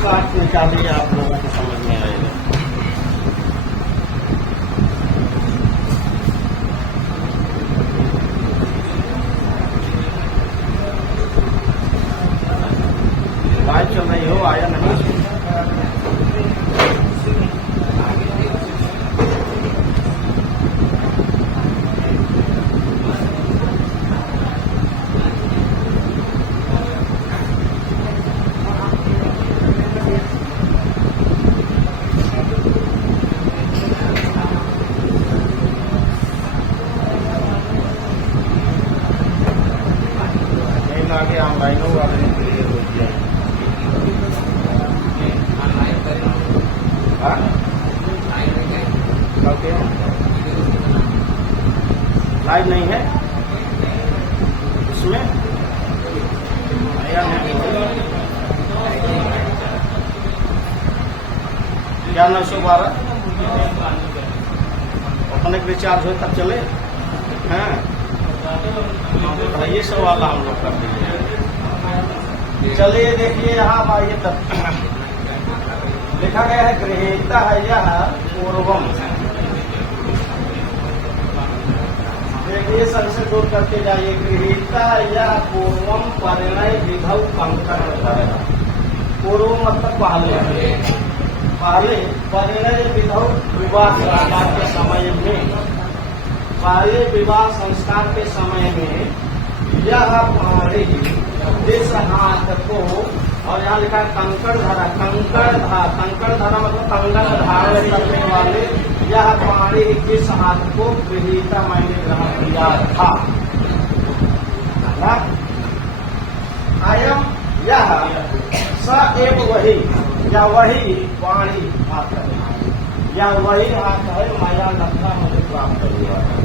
इसका अर्थ निकालिए, आप लोगों को समझ में आएगा। बाइक चल रही हो, आया नहीं? आगे ऑनलाइन होगा लाइव नहीं है इसमें क्या 912 अपने रिचार्ज हो तब चले हैं। ये सब वाला हम लोग कर दीजिए। चलिए देखिए यहाँ आइए तब लिखा गया है गृहीता है यह पूर्वम। देखिए सबसे दूर करके जाइए। गृहीता यह पूर्वम परिणय विधौ कंकण है। पूर्व मतलब पहले परिणय विधौ विवाह संस्कार के समय में, पहले विवाह संस्कार के समय में यह पाणी जिस हाथ को, और यहाँ लिखा है कंकड़ धरा, कंकड़ धरा मतलब कंगन धारण करने वाले, यह पाणी जिस हाथ को गृहीता मैंने ग्रहण किया था। अयम यह स एव वही, या वही पाणी हाथ है, या वही हाथ है माया लब्धा मुझे प्राप्त हुआ है,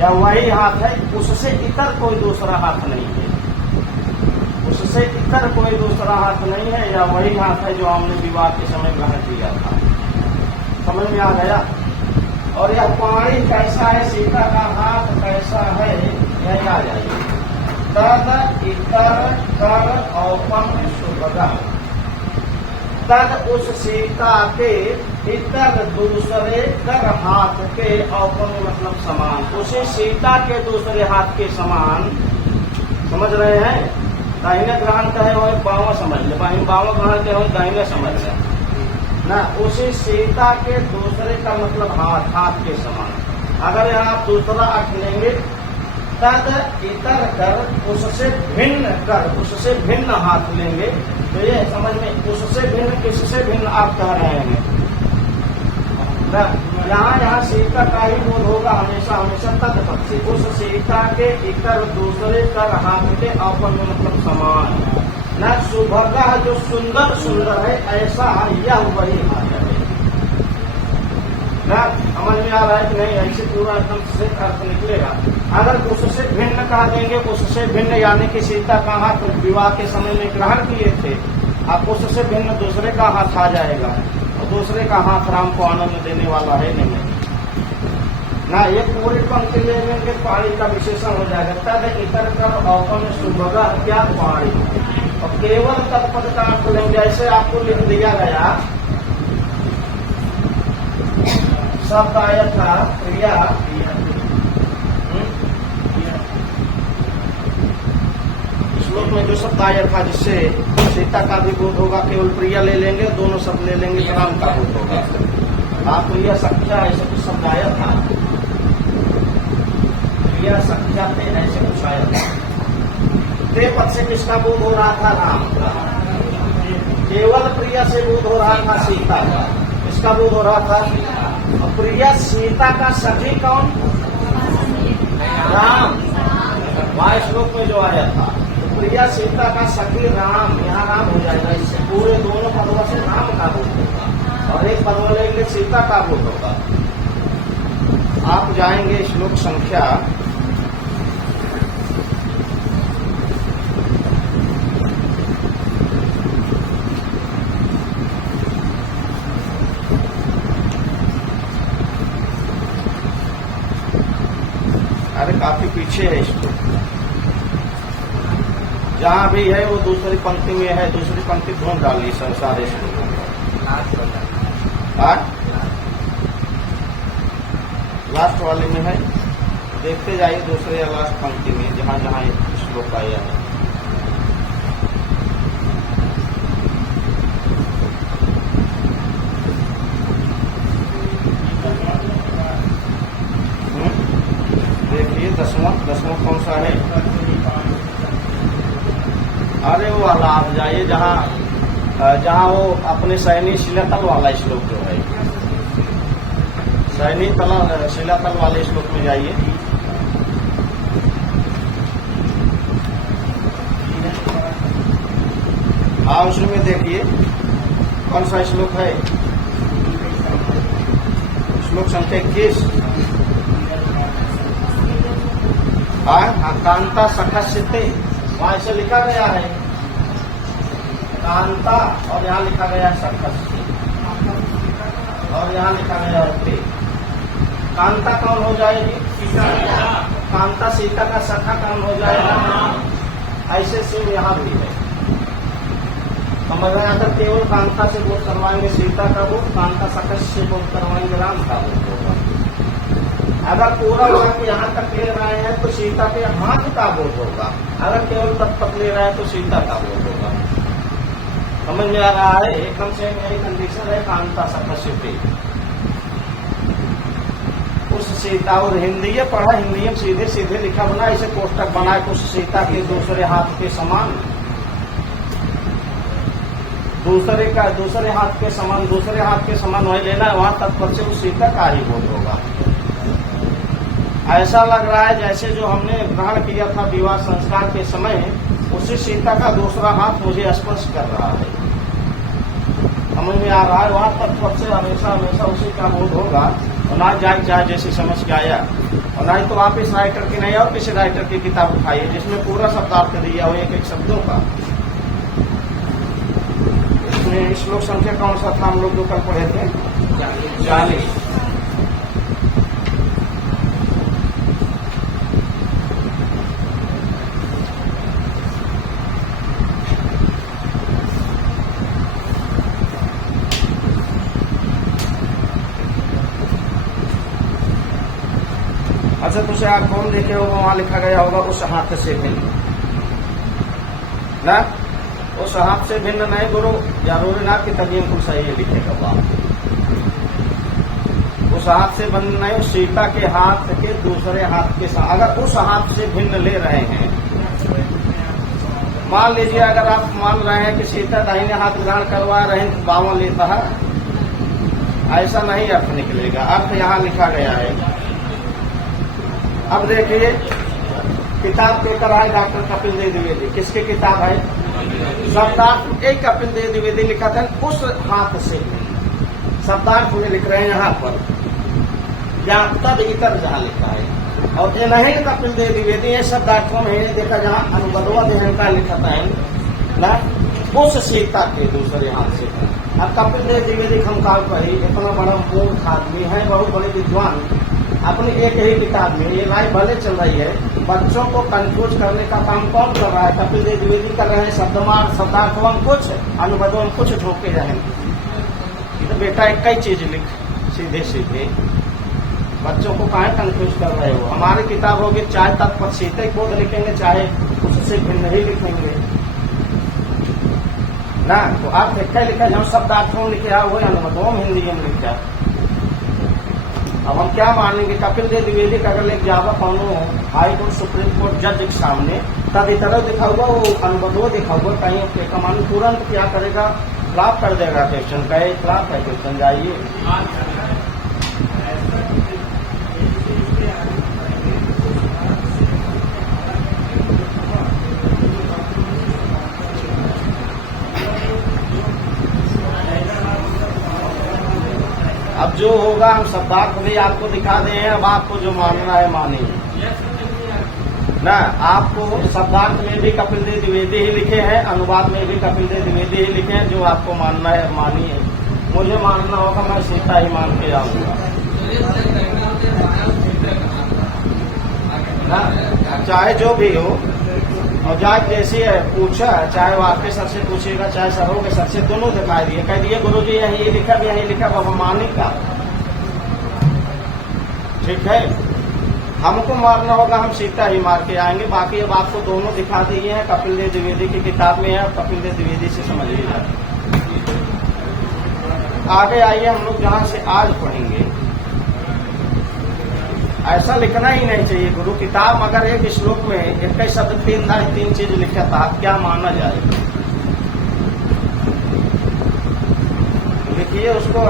या वही हाथ है, उससे इतर कोई दूसरा हाथ नहीं है, उससे इतर कोई दूसरा हाथ नहीं है, या वही हाथ है जो हमने विवाह के समय ग्रहण किया था। समझ में आ गया। और यह पाणी कैसा है, सीता का हाथ कैसा है, यह आ जाइए। तद इतर कर औपम सुभगा, तद उस सीता के इतर दूसरे कर हाथ के, औपम मतलब समान, उसी सीता के दूसरे हाथ के समान। समझ रहे हैं। दाहिने ग्रहण कहे हो बावा समझ ले, बावा ग्रहण कहे हो दाहिने समझ ले ना। उसी सीता के दूसरे का मतलब हाथ, हाथ के समान। अगर यहाँ आप दूसरा अर्थ लेंगे, तद इतर कर, उससे भिन्न कर, उससे भिन्न हाथ लेंगे, तो ये समझ में उससे भिन्न, किससे भिन्न आप कह रहे हैं ना। यहाँ सीता का ही बोध होगा हमेशा हमेशा। तद पक्षी उस सीता के इतर दूसरे कर हाथ के औपन में मतलब समान न। सुभगा जो सुंदर सुंदर है ऐसा यह वही हाथ है ना। समझ में आ रहा है कि नहीं। ऐसे पूरा एकदम से अर्थ निकलेगा। अगर उससे भिन्न कह देंगे, उससे भिन्न यानी कि सीता का हाथ विवाह के समय में ग्रहण किए थे, अब उससे भिन्न दूसरे का हाथ आ जाएगा, और दूसरे का हाथ राम को आनंद देने वाला है नहीं ना। ये पूरी पंक्ति ले लेंगे, पाणी का विशेषण हो जाएगा। तद इतर कर औपन सुभगा क्या पाणी, और केवल तत्पद का अर्थ लेंगे। ऐसे आपको लिख दिया गया शब्द आया था क्रिया, श्लोक में जो शब्द आया था जिससे सीता का भी बोध होगा, केवल प्रिया ले लेंगे, दोनों शब्द ले लेंगे तो राम का बोध होगा। आप प्रिया सख्या ऐसे कुछ शब्द आया था, प्रिया सख्या थे ऐसे कुछ आया था। ते पद से किसका बोध हो रहा था? राम का। केवल प्रिया से बोध हो रहा था सीता का। किसका बोध हो रहा था? और प्रिया सीता का सखी कौन? राम। वहाँ श्लोक में जो आया था प्रिया सीता का सखी राम, यहाँ राम हो जाएगा। इससे पूरे दोनों पदों से राम का बोध होगा, और एक पद लेंगे सीता का बोध होगा। आप जाएंगे श्लोक संख्या काफी पीछे है। इसको जहाँ भी है वो दूसरी पंक्ति में है, दूसरी पंक्ति ढूंढ डाली सारे श्लोकों में। लास्ट वाले में है, देखते जाइए दूसरे या लास्ट पंक्ति में जहाँ जहाँ श्लोक आया है। देखिए दसवां कौन सा है? अरे वो वाला आप जाइए जहाँ वो अपने सैनी शिलातल वाला श्लोक जो है, सैनी शिलातल वाले श्लोक में जाइए। हाँ उसमें देखिए कौन सा श्लोक है, श्लोक संख्या 21। कांता सखस्यते, वहां ऐसे लिखा गया है कांता, और यहाँ लिखा गया है सखस्य, और यहाँ लिखा गया है कांता कौन हो जाएगी? सीता। कांता सीता का सखा कौन हो जाएगा? ऐसे शिव यहाँ भी है। समझ में आता, केवल कांता से बोध करवाएंगे सीता का बोध, कांता सखस्य से बोध करवाएंगे राम का बोध होगा। अगर पूरा वाक्य यहाँ तक ले रहे हैं तो सीता के हाथ का बोध होगा, अगर केवल तब तक ले रहे हैं तो सीता का बोध होगा। समझ में आ रहा है? एकदम से मेरी कंडीशन है कांता सखस्य, उस सीता, और हिंदी पढ़ा, हिंदी में सीधे सीधे लिखा बना, इसे कोष्टक बनाए उस सीता के दूसरे हाथ के समान, दूसरे हाथ के समान, दूसरे हाथ के समान वही लेना है, वहां तत्पर से उस सीता का ही बोध होगा। ऐसा लग रहा है जैसे जो हमने ग्रहण किया था विवाह संस्कार के समय, उसी सीता का दूसरा हाथ मुझे स्पर्श कर रहा है। समझ में आ रहा है? वहां तत्पर से हमेशा हमेशा उसी का बोध होगा, और ना जाए जैसे समझ के आया। और नहीं तो आप इस राइटर की नहीं और किसी राइटर की किताब उठाइए जिसमें पूरा शब्दार्थ दिया हो एक एक शब्दों का। इसमें श्लोक संख्या कौन सा था हम लोग जो कल पढ़े थे? 40। अच्छा, तो उसे आप कौन देखे होगा? वहां लिखा गया होगा उस हाथ से भिन्न, ना उस हाथ से भिन्न नहीं गुरु, जरूरी ना कि तभी हमको सही लिखेगा बाप। उस हाथ से भिन्न नहीं, उस सीता के हाथ के दूसरे हाथ के साथ, अगर उस हाथ से भिन्न ले रहे हैं, मान लीजिए अगर आप मान रहे हैं कि सीता दाहिने हाथ ग्रहण करवा रहे हैं तो बावा लेता है, ऐसा नहीं अर्थ निकलेगा। अर्थ यहाँ लिखा गया है। अब देखिए किताब पेपर है डॉक्टर कपिल देव द्विवेदी, किसकी किताब है? शब्दार्थ एक कपिल देव द्विवेदी लिखा था उस हाथ से, शब्दार्थ में लिख रहे हैं यहाँ पर, या तद इतर जहाँ लिखा है, और ये नहीं कपिल देव द्विवेदी, ये शब्दार्थों में देखा जहाँ अनुबंधवा देहन का लिखा था ना, उस सीता के दूसरे हाथ से। अब कपिल देव द्विवेदी खमकाल पर ही इतना बड़ा मूर्ख आदमी है, बहुत बड़े विद्वान, अपनी एक ही किताब में ये राय भले चल रही है, बच्चों को कंफ्यूज करने का काम कौन कर रहा है? कपिल देव द्विवेदी कर रहे हैं। शब्दार्थों कुछ, अनुबंधों कुछ ठोके रहेंगे। तो बेटा एक ही चीज लिख सीधे सीधे, बच्चों को काहे कंफ्यूज कर रहे हो? हमारी किताब होगी चाहे तत्पर सीते बोध लिखेंगे, चाहे उससे भिन्न ही लिखेंगे ना। तो आप एक ही लिखा, जहाँ शब्दार्थों लिखे है वही अनुबंधों हिंदी में लिखा। अब हम क्या मानेंगे? कपिल देव द्विवेदी का अगर लेके जाओगा कौनो हाई कोर्ट सुप्रीम कोर्ट जज के सामने, तब इतना दिखा हुआ वो अनुबंधों दिखा हुआ कहीं अपने कमाने, तुरंत क्या करेगा? फ्लॉप कर देगा क्वेश्चन का, एक फ्लॉप है क्वेश्चन, जाइए। अब जो होगा हम शब्दार्थ भी आपको दिखा दें, अब आपको जो मानना है मानिए ना। आपको शब्दार्थ में भी कपिल देव द्विवेदी ही लिखे हैं, अनुवाद में भी कपिल देव द्विवेदी ही लिखे हैं, जो आपको मानना है मानिए। मुझे मानना होगा मैं सीता ही मान के आऊंगा ना, चाहे जो भी हो। और जाके जैसे पूछा, चाहे वो आपके सर से पूछेगा चाहे सरों के सर से, दोनों दिखाई दिए, कह दिए गुरु जी यही लिखा भी यही लिखा, बाबा माने का ठीक है। हमको मारना होगा, हम सीता ही मार के आएंगे। बाकी अब आपको दोनों दिखा दिए हैं, कपिल देव द्विवेदी की किताब में है, कपिल देव द्विवेदी से समझिएगा। आगे आइए, हम लोग जहां से आज पढ़ेंगे। ऐसा लिखना ही नहीं चाहिए। गुरु किताब अगर एक श्लोक में एक ही शब्द तीन चीज लिखा था, क्या माना जाए? लिखिए उसको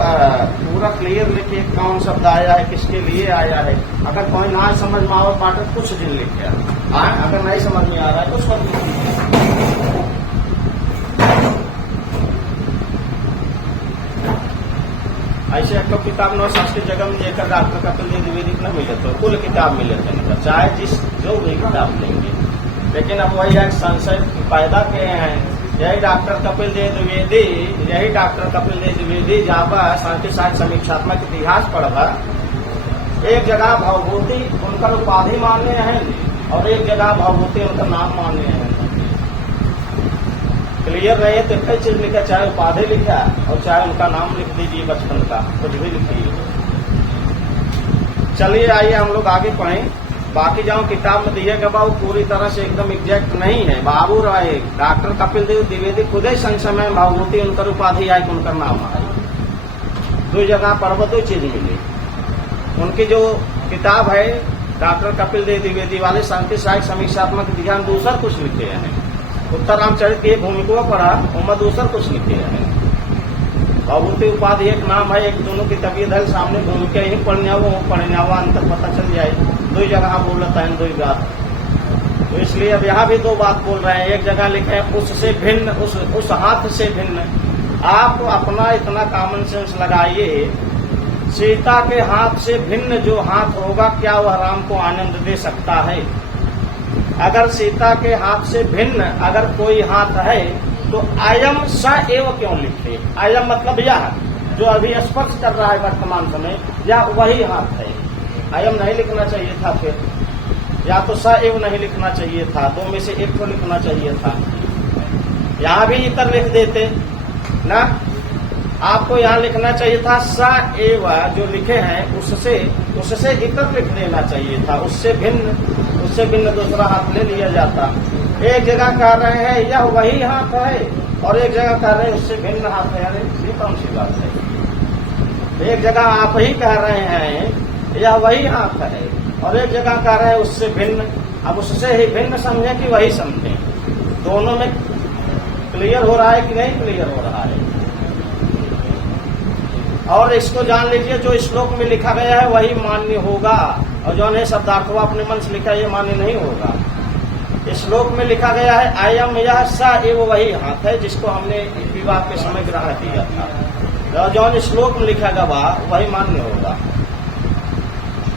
पूरा क्लियर लिखिए, कौन शब्द आया है, किसके लिए आया है। अगर कोई ना समझ में आओ पाठ कुछ दिन लिखे, अगर नहीं समझ में आ रहा है तो उसको ऐसे एक किताब न संस्कृत जगह में लेकर डॉक्टर कपिल देव द्विवेदी न मिले तो कुल किताब मिले थे, मतलब चाहे जो भी किताब लेंगे। लेकिन अब वही एक संशय पैदा किए हैं, यही डॉक्टर कपिल देव द्विवेदी जहाँ पर शांति साहित्य समीक्षात्मक इतिहास पढ़ा, एक जगह भवभूति उनका उपाधि मान्य है और एक जगह भवभूति उनका नाम मान्य है। क्लियर रहे तो एक ही चीज लिखा, चाहे उपाधि लिखा और चाहे उनका नाम लिख दीजिए, बचपन का कुछ भी लिखिए। चलिए आइए हम लोग आगे पढ़ें। बाकी जाओ किताब में दिएगा वो पूरी तरह से एकदम एग्जैक्ट नहीं है। बाबू राय डॉक्टर कपिल देव द्विवेदी खुद ही संशय में भवभूति उनका उपाधि आए, उनका नाम आए, दो जगह पढ़ दो चीज मिली। उनकी जो किताब है डॉक्टर कपिल देव द्विवेदी वाले शांति साहित्य समीक्षात्मक ध्यान दूसरा कुछ लिखे हैं, उत्तर रामचरित की भूमिका पढ़ा उनमें दूसरा कुछ लिखे हैं। भवभूति उपाधि एक नाम है, एक दोनों की तबीयत है सामने, भूमिका ही पढ़ने हुआ अंतर पता चल जाए। दो जगह बोलता है, दो बात, तो इसलिए अब यहाँ भी दो बात बोल रहे हैं। एक जगह लिखे उससे भिन्न, उस हाथ से भिन्न। आप अपना इतना कॉमन सेंस लगाइए, सीता के हाथ से भिन्न जो हाथ होगा क्या वह राम को आनंद दे सकता है? अगर सीता के हाथ से भिन्न अगर कोई हाथ है तो अयम स एव क्यों लिखे? अयम मतलब यह जो अभी स्पर्श कर रहा है वर्तमान समय, या वही हाथ है। अयम नहीं लिखना चाहिए था, फिर या तो स एव नहीं लिखना चाहिए था, दो में से एक को लिखना चाहिए था। यहाँ भी इतर लिख देते ना, आपको यहाँ लिखना चाहिए था स एव जो लिखे हैं उससे इतर लिख देना चाहिए था। उससे भिन्न दूसरा हाथ ले लिया जाता। एक जगह कह रहे हैं यह वही हाथ है और एक जगह कह रहे हैं उससे भिन्न हाथ है। अरे ये कौन सी बात है? एक जगह आप ही कह रहे हैं यह वही हाथ है और एक जगह कह रहे हैं उससे भिन्न। अब उससे ही भिन्न समझे कि वही समझे? दोनों में क्लियर हो रहा है कि नहीं क्लियर हो रहा है? और इसको जान लीजिए, जो श्लोक में लिखा गया है वही मान्य होगा और जो है शब्दार्थों अपने मन से लिखा है ये मान्य नहीं होगा। श्लोक में लिखा गया है अयम यह स एव वही हाथ है, जिसको हमने विवाह के समय ग्रहण किया था। जो श्लोक में लिखा गया वही मान्य होगा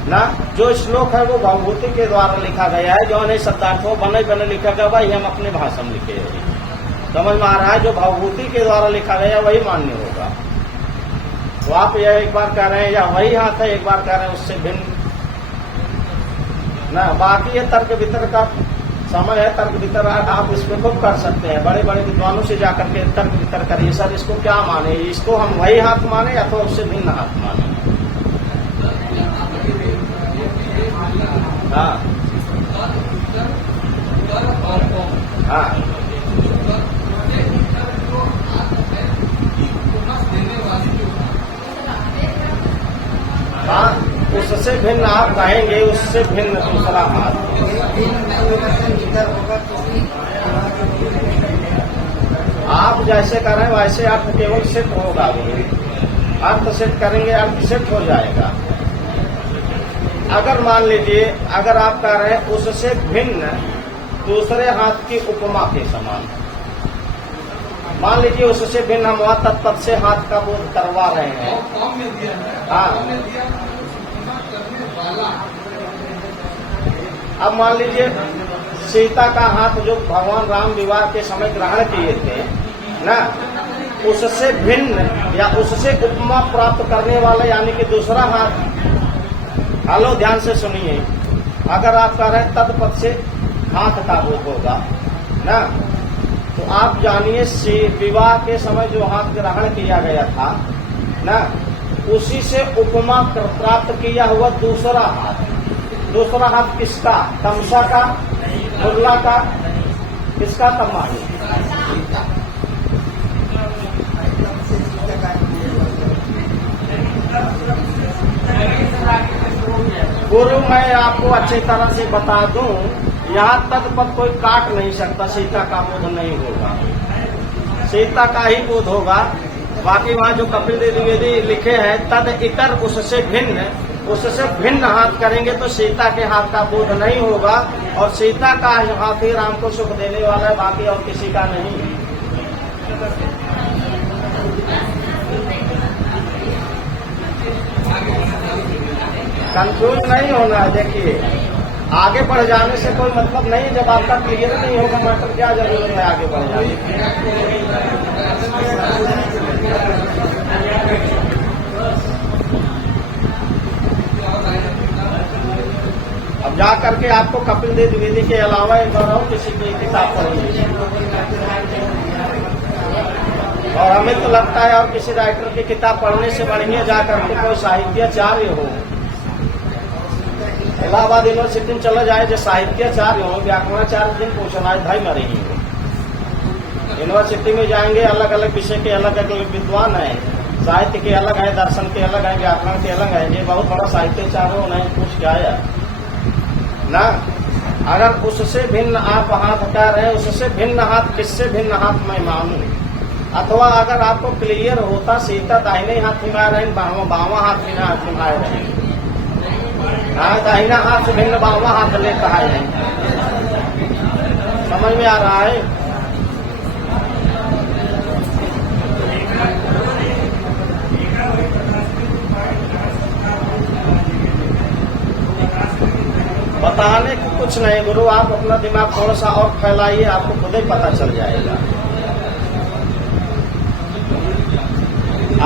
ना। जो श्लोक है वो भवभूति के द्वारा लिखा गया है, जो है शब्दार्थों बने लिखा गया वही हम अपने भाषा में लिखे हैं। समझ में आ रहा है? जो भवभूति के द्वारा लिखा गया वही मान्य होगा। तो आप यह एक बार कह रहे हैं या वही हाथ है, एक बार कह रहे हैं उससे भिन्न ना। बाकी ये तर्क वितर्क का समय है, तर्क वितर्क आप इसमें खूब कर सकते हैं। बड़े बड़े विद्वानों से जाकर के तर्क वितर्क करिए, सर इसको क्या माने, इसको हम वही हाथ माने या तो उससे भिन्न हाथ माने। हाँ हाँ हाँ, उससे भिन्न आप कहेंगे, उससे भिन्न दूसरा हाथ। आप जैसे करें वैसे अर्थ केवल सिद्ध होगा। अर्थ सिद्ध करेंगे, अर्थ सिद्ध हो जाएगा। अगर मान लीजिए अगर आप कह रहे हैं उससे भिन्न दूसरे हाथ की उपमा के समान, मान लीजिए उससे भिन्न हम वहां तत्पद से हाथ का बोध करवा रहे हैं। हाँ, अब मान लीजिए सीता का हाथ जो भगवान राम विवाह के समय ग्रहण किए थे ना, उससे भिन्न या उससे उपमा प्राप्त करने वाला यानी कि दूसरा हाथ। हेलो, ध्यान से सुनिए। अगर आप कह रहे हैं तत्पद से हाथ का बोध होगा ना। तो आप जानिए विवाह के समय जो हाथ ग्रहण किया गया था ना, उसी से उपमा प्राप्त किया हुआ दूसरा हाथ। दूसरा हाथ किसका? तमसा का, मुरला का, किसका? तमाही। गुरु मैं आपको अच्छी तरह से बता दूं, यहाँ तक पर कोई काट नहीं सकता, सीता का बोध नहीं होगा, सीता का ही बोध होगा। बाकी वहाँ जो कपिल देव द्विवेदी लिखे हैं तद इतर उससे भिन्न हाथ करेंगे तो सीता के हाथ का बोध नहीं होगा, और सीता का हाथ ही राम को सुख देने वाला है, बाकी और किसी का नहीं। कंफ्यूज नहीं होना है। देखिए, आगे बढ़ जाने से कोई मतलब नहीं, जब आपका क्लियर नहीं होगा मैटर, क्या जरूरत है आगे बढ़ जाने की। अब जा करके आपको कपिल देव द्विवेदी के अलावा एक बार और किसी की किताब पढ़नी है, और हमें तो लगता है और किसी राइटर की किताब पढ़ने से बढ़िया जा करके कोई साहित्याचार्य हो, इलाहाबाद यूनिवर्सिटी में चला जाए जो साहित्याचार्य हो, व्याकरणाचार्य दिन पूछना है भाई मरे ही। यूनिवर्सिटी में जाएंगे, अलग अलग विषय के अलग अलग विद्वान हैं, साहित्य के अलग है, दर्शन के अलग है, व्याकरण के अलग है, ये बहुत बड़ा साहित्याचार्य हो नहीं पूछ के आया ना। अगर उससे भिन्न आप हाथ कर रहे हैं, उससे भिन्न हाथ किससे भिन्न हाथ मैं मानूं, अथवा अगर आपको क्लियर होता सीता दाहिने हाथ हिमाए रहे, बावा हाथ हिमाए रहे, हाँ दाहिना हाथ भिन्न बावा हाथ लेता है, समझ में आ रहा है। बताने को कुछ नहीं गुरु, आप अपना दिमाग थोड़ा सा और फैलाइए, आपको खुद ही पता चल जाएगा।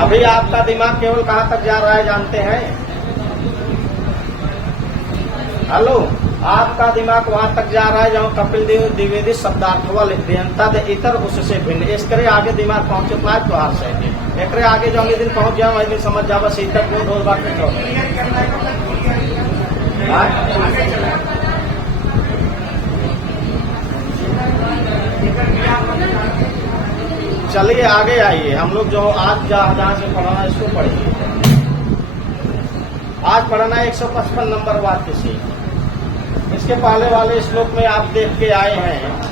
अभी आपका दिमाग केवल कहाँ तक जा रहा है जानते हैं? हेलो, आपका दिमाग वहां तक जा रहा है जहाँ कपिल देव द्विवेदी शब्दार्थवा लिख दिए, तद इतर उससे भिन्न। इसके आगे दिमाग पहुंचे पाए तो हार से एक आगे जो दिन पहुंच जाओ वही दिन समझ जाओ, बस इतर बोध हो बाकी तो चलिए आगे आइए। हम लोग जो आज जहाँ से पढ़ाना इसको पढ़िए। आज पढ़ना है 155 नंबर वाक्य से। इसके पहले वाले श्लोक में आप देख के आए हैं,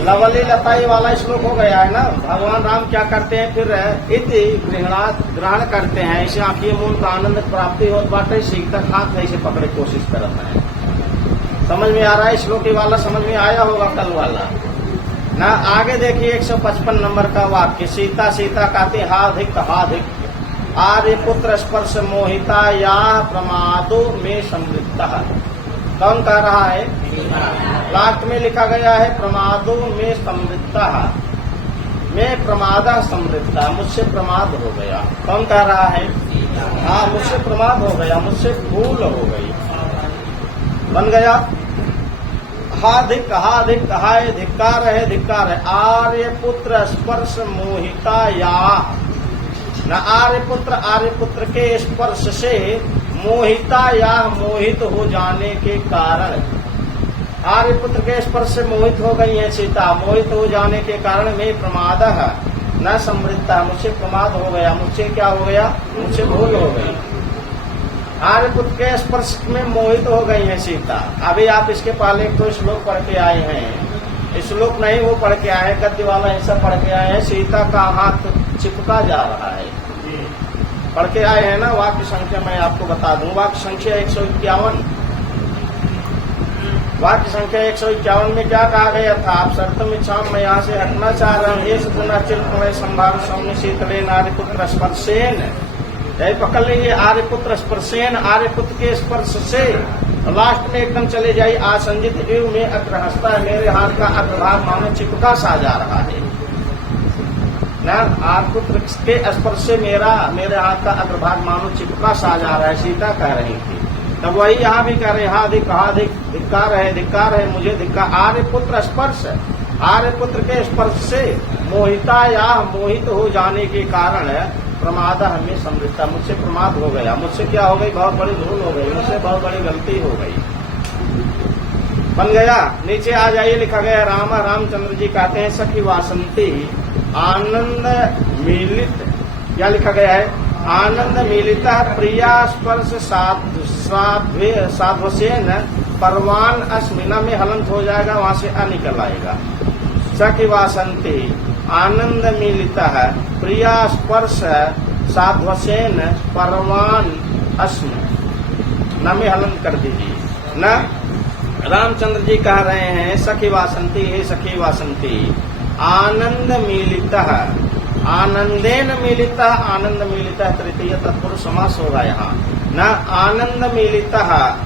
लवली लताई वाला श्लोक हो गया है ना। भगवान राम क्या करते हैं फिर? इति ग्रहण करते हैं, इसे आंखिए मूल का आनंद प्राप्ति होत बाटे, सीखता हाथ ऐसे पकड़े कोशिश करता है। समझ में आ रहा है? श्लोक वाला समझ में आया होगा कल वाला ना। आगे देखिए 155 नंबर का वाक्य। सीता सीता कहते हाधिक आर्य पुत्र स्पर्श मोहिता या प्रमादो में समृद्धा। कौन कह रहा है? लास्ट में लिखा गया है प्रमादो में समृद्धा, मैं प्रमादा समृद्धा, मुझसे प्रमाद हो गया। कौन कह रहा है? हाँ, मुझसे प्रमाद हो गया, मुझसे भूल हो गई। बन गया हाधिक हाय धिक्कार है। आर्य पुत्र स्पर्श मोहिता या न, आर्य पुत्र के स्पर्श से मोहिता या मोहित हो जाने के कारण, आर्यपुत्र के स्पर्श से मोहित हो गई है सीता, मोहित हो जाने के कारण मैं प्रमाद न समृद्धा, मुझसे प्रमाद हो गया, मुझसे क्या हो गया? मुझसे भूल हो गई। आर्यपुत्र के स्पर्श में मोहित हो गई है सीता। अभी आप इसके पहले एक तो श्लोक पढ़ के आए हैं, श्लोक नहीं वो पढ़ के आए, गद्य वाला ऐसा पढ़ के आए हैं, सीता का हाथ चिपका जा रहा है, पढ़ के आए हैं ना। वाक्य संख्या मैं आपको बता दूं, वाक्य संख्या 151। वाक्य संख्या 151 में क्या कहा गया था? आप शर्तम इच्छा मैं यहाँ से हटना चाह रहा हूँ। ये गुना चिल्प में संभाव सौम्य शीतले आर्यपुत्र स्पर्शेन, यही पकड़ लीजिए। आर्यपुत्र स्पर्शेन, आर्यपुत्र के स्पर्श से लास्ट में एकदम चले जाइए। आसंजित एवं में अग्रहस्ता है, मेरे हाथ का अग्रभाग मानो चिपका सा जा रहा है ना। आर्यपुत्र के स्पर्श से मेरे हाथ का अग्रभाग मानो चिपका सा जा रहा है, सीता कह रही थी। तब वही यहाँ भी कह रहे हा धिक्कार है मुझे धिक्कार। आर्य पुत्र स्पर्श, आर्य पुत्र के स्पर्श से मोहिता या मोहित हो जाने के कारण प्रमाद हमें समृद्धता, मुझसे प्रमाद हो गया, मुझसे क्या हो गई, बहुत बड़ी भूल हो गई, मुझसे बहुत बड़ी गलती हो गई, बन गया। नीचे आ जाइए, लिखा गया रामचंद्र जी कहते हैं सखी वासंती आनंद मिलित, क्या लिखा गया है, आनंद मिलिता प्रिया स्पर्श साध्वसेन परवान अस्मिना में हलंत हो जाएगा, वहां से अ निकल आएगा। सखी वासंती आनंद मिलिता है प्रिया स्पर्श साध्वसेन परवान अस्म, न में हलंत कर दीजिए न। रामचंद्र जी कह रहे हैं सखी वासंती, हे सखी वासंती आनंद मिलिता, आनंदेन मिलिता, आनंद मिलिता तृतीय तत्पुरुष समास होगा यहाँ न। आनंद मिलिता,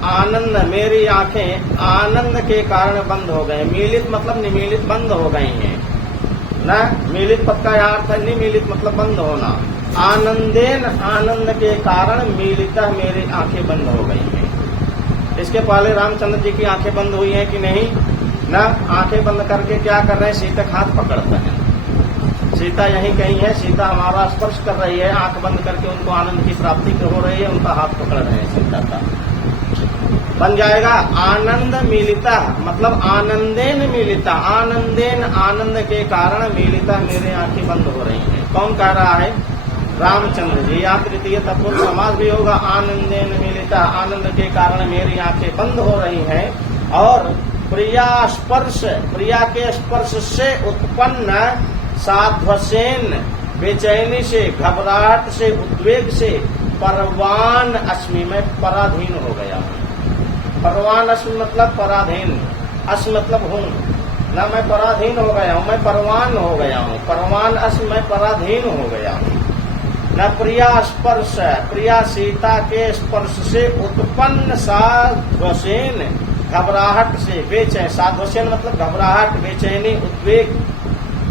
आनंद मेरी आंखें आनंद के कारण बंद हो गए, मिलित मतलब निमीलित बंद हो गई हैं न। मिलित पद का अर्थ है निमीलित मतलब बंद होना। आनंदेन आनंद के कारण मिलिता मेरी आंखें बंद हो गई हैं। इसके पहले रामचंद्र जी की आंखें बंद हुई हैं कि नहीं न। आंखें बंद करके क्या कर रहे हैं, सीता का हाथ पकड़ते हैं। सीता यहीं कहीं है, सीता हमारा स्पर्श कर रही है, आंख बंद करके उनको आनंद की प्राप्ति हो रही है, उनका हाथ पकड़ रहे हैं सीता का। बन जाएगा आनंद मिलिता मतलब आनंदेन मिलिता, आनंदेन आनंद के कारण मिलिता मेरे आंखें बंद हो रही हैं। कौन कह रहा है, रामचंद्र जी। यहाँ तृतीय तत्पुरुष समास भी होगा, आनंदेन मिलिता, आनंद के कारण मेरी आंखें बंद हो रही हैं। और प्रिया स्पर्श, प्रिया के स्पर्श से उत्पन्न साध्वसेन बेचैनी से, घबराहट से, उद्वेग से परवान अस्मि में पराधीन हो गया हूँ। परवान अस्मि मतलब पराधीन, अस्मि मतलब हूँ न, मैं पराधीन हो गया हूँ, मैं परवान हो गया हूँ। परवान अस्मि मैं पराधीन हो गया हूँ न। प्रिया स्पर्श, प्रिया सीता के स्पर्श से उत्पन्न साध्वसेन घबराहट से, बेचैन, साध्वसेन मतलब घबराहट, बेचैनी, उद्वेग।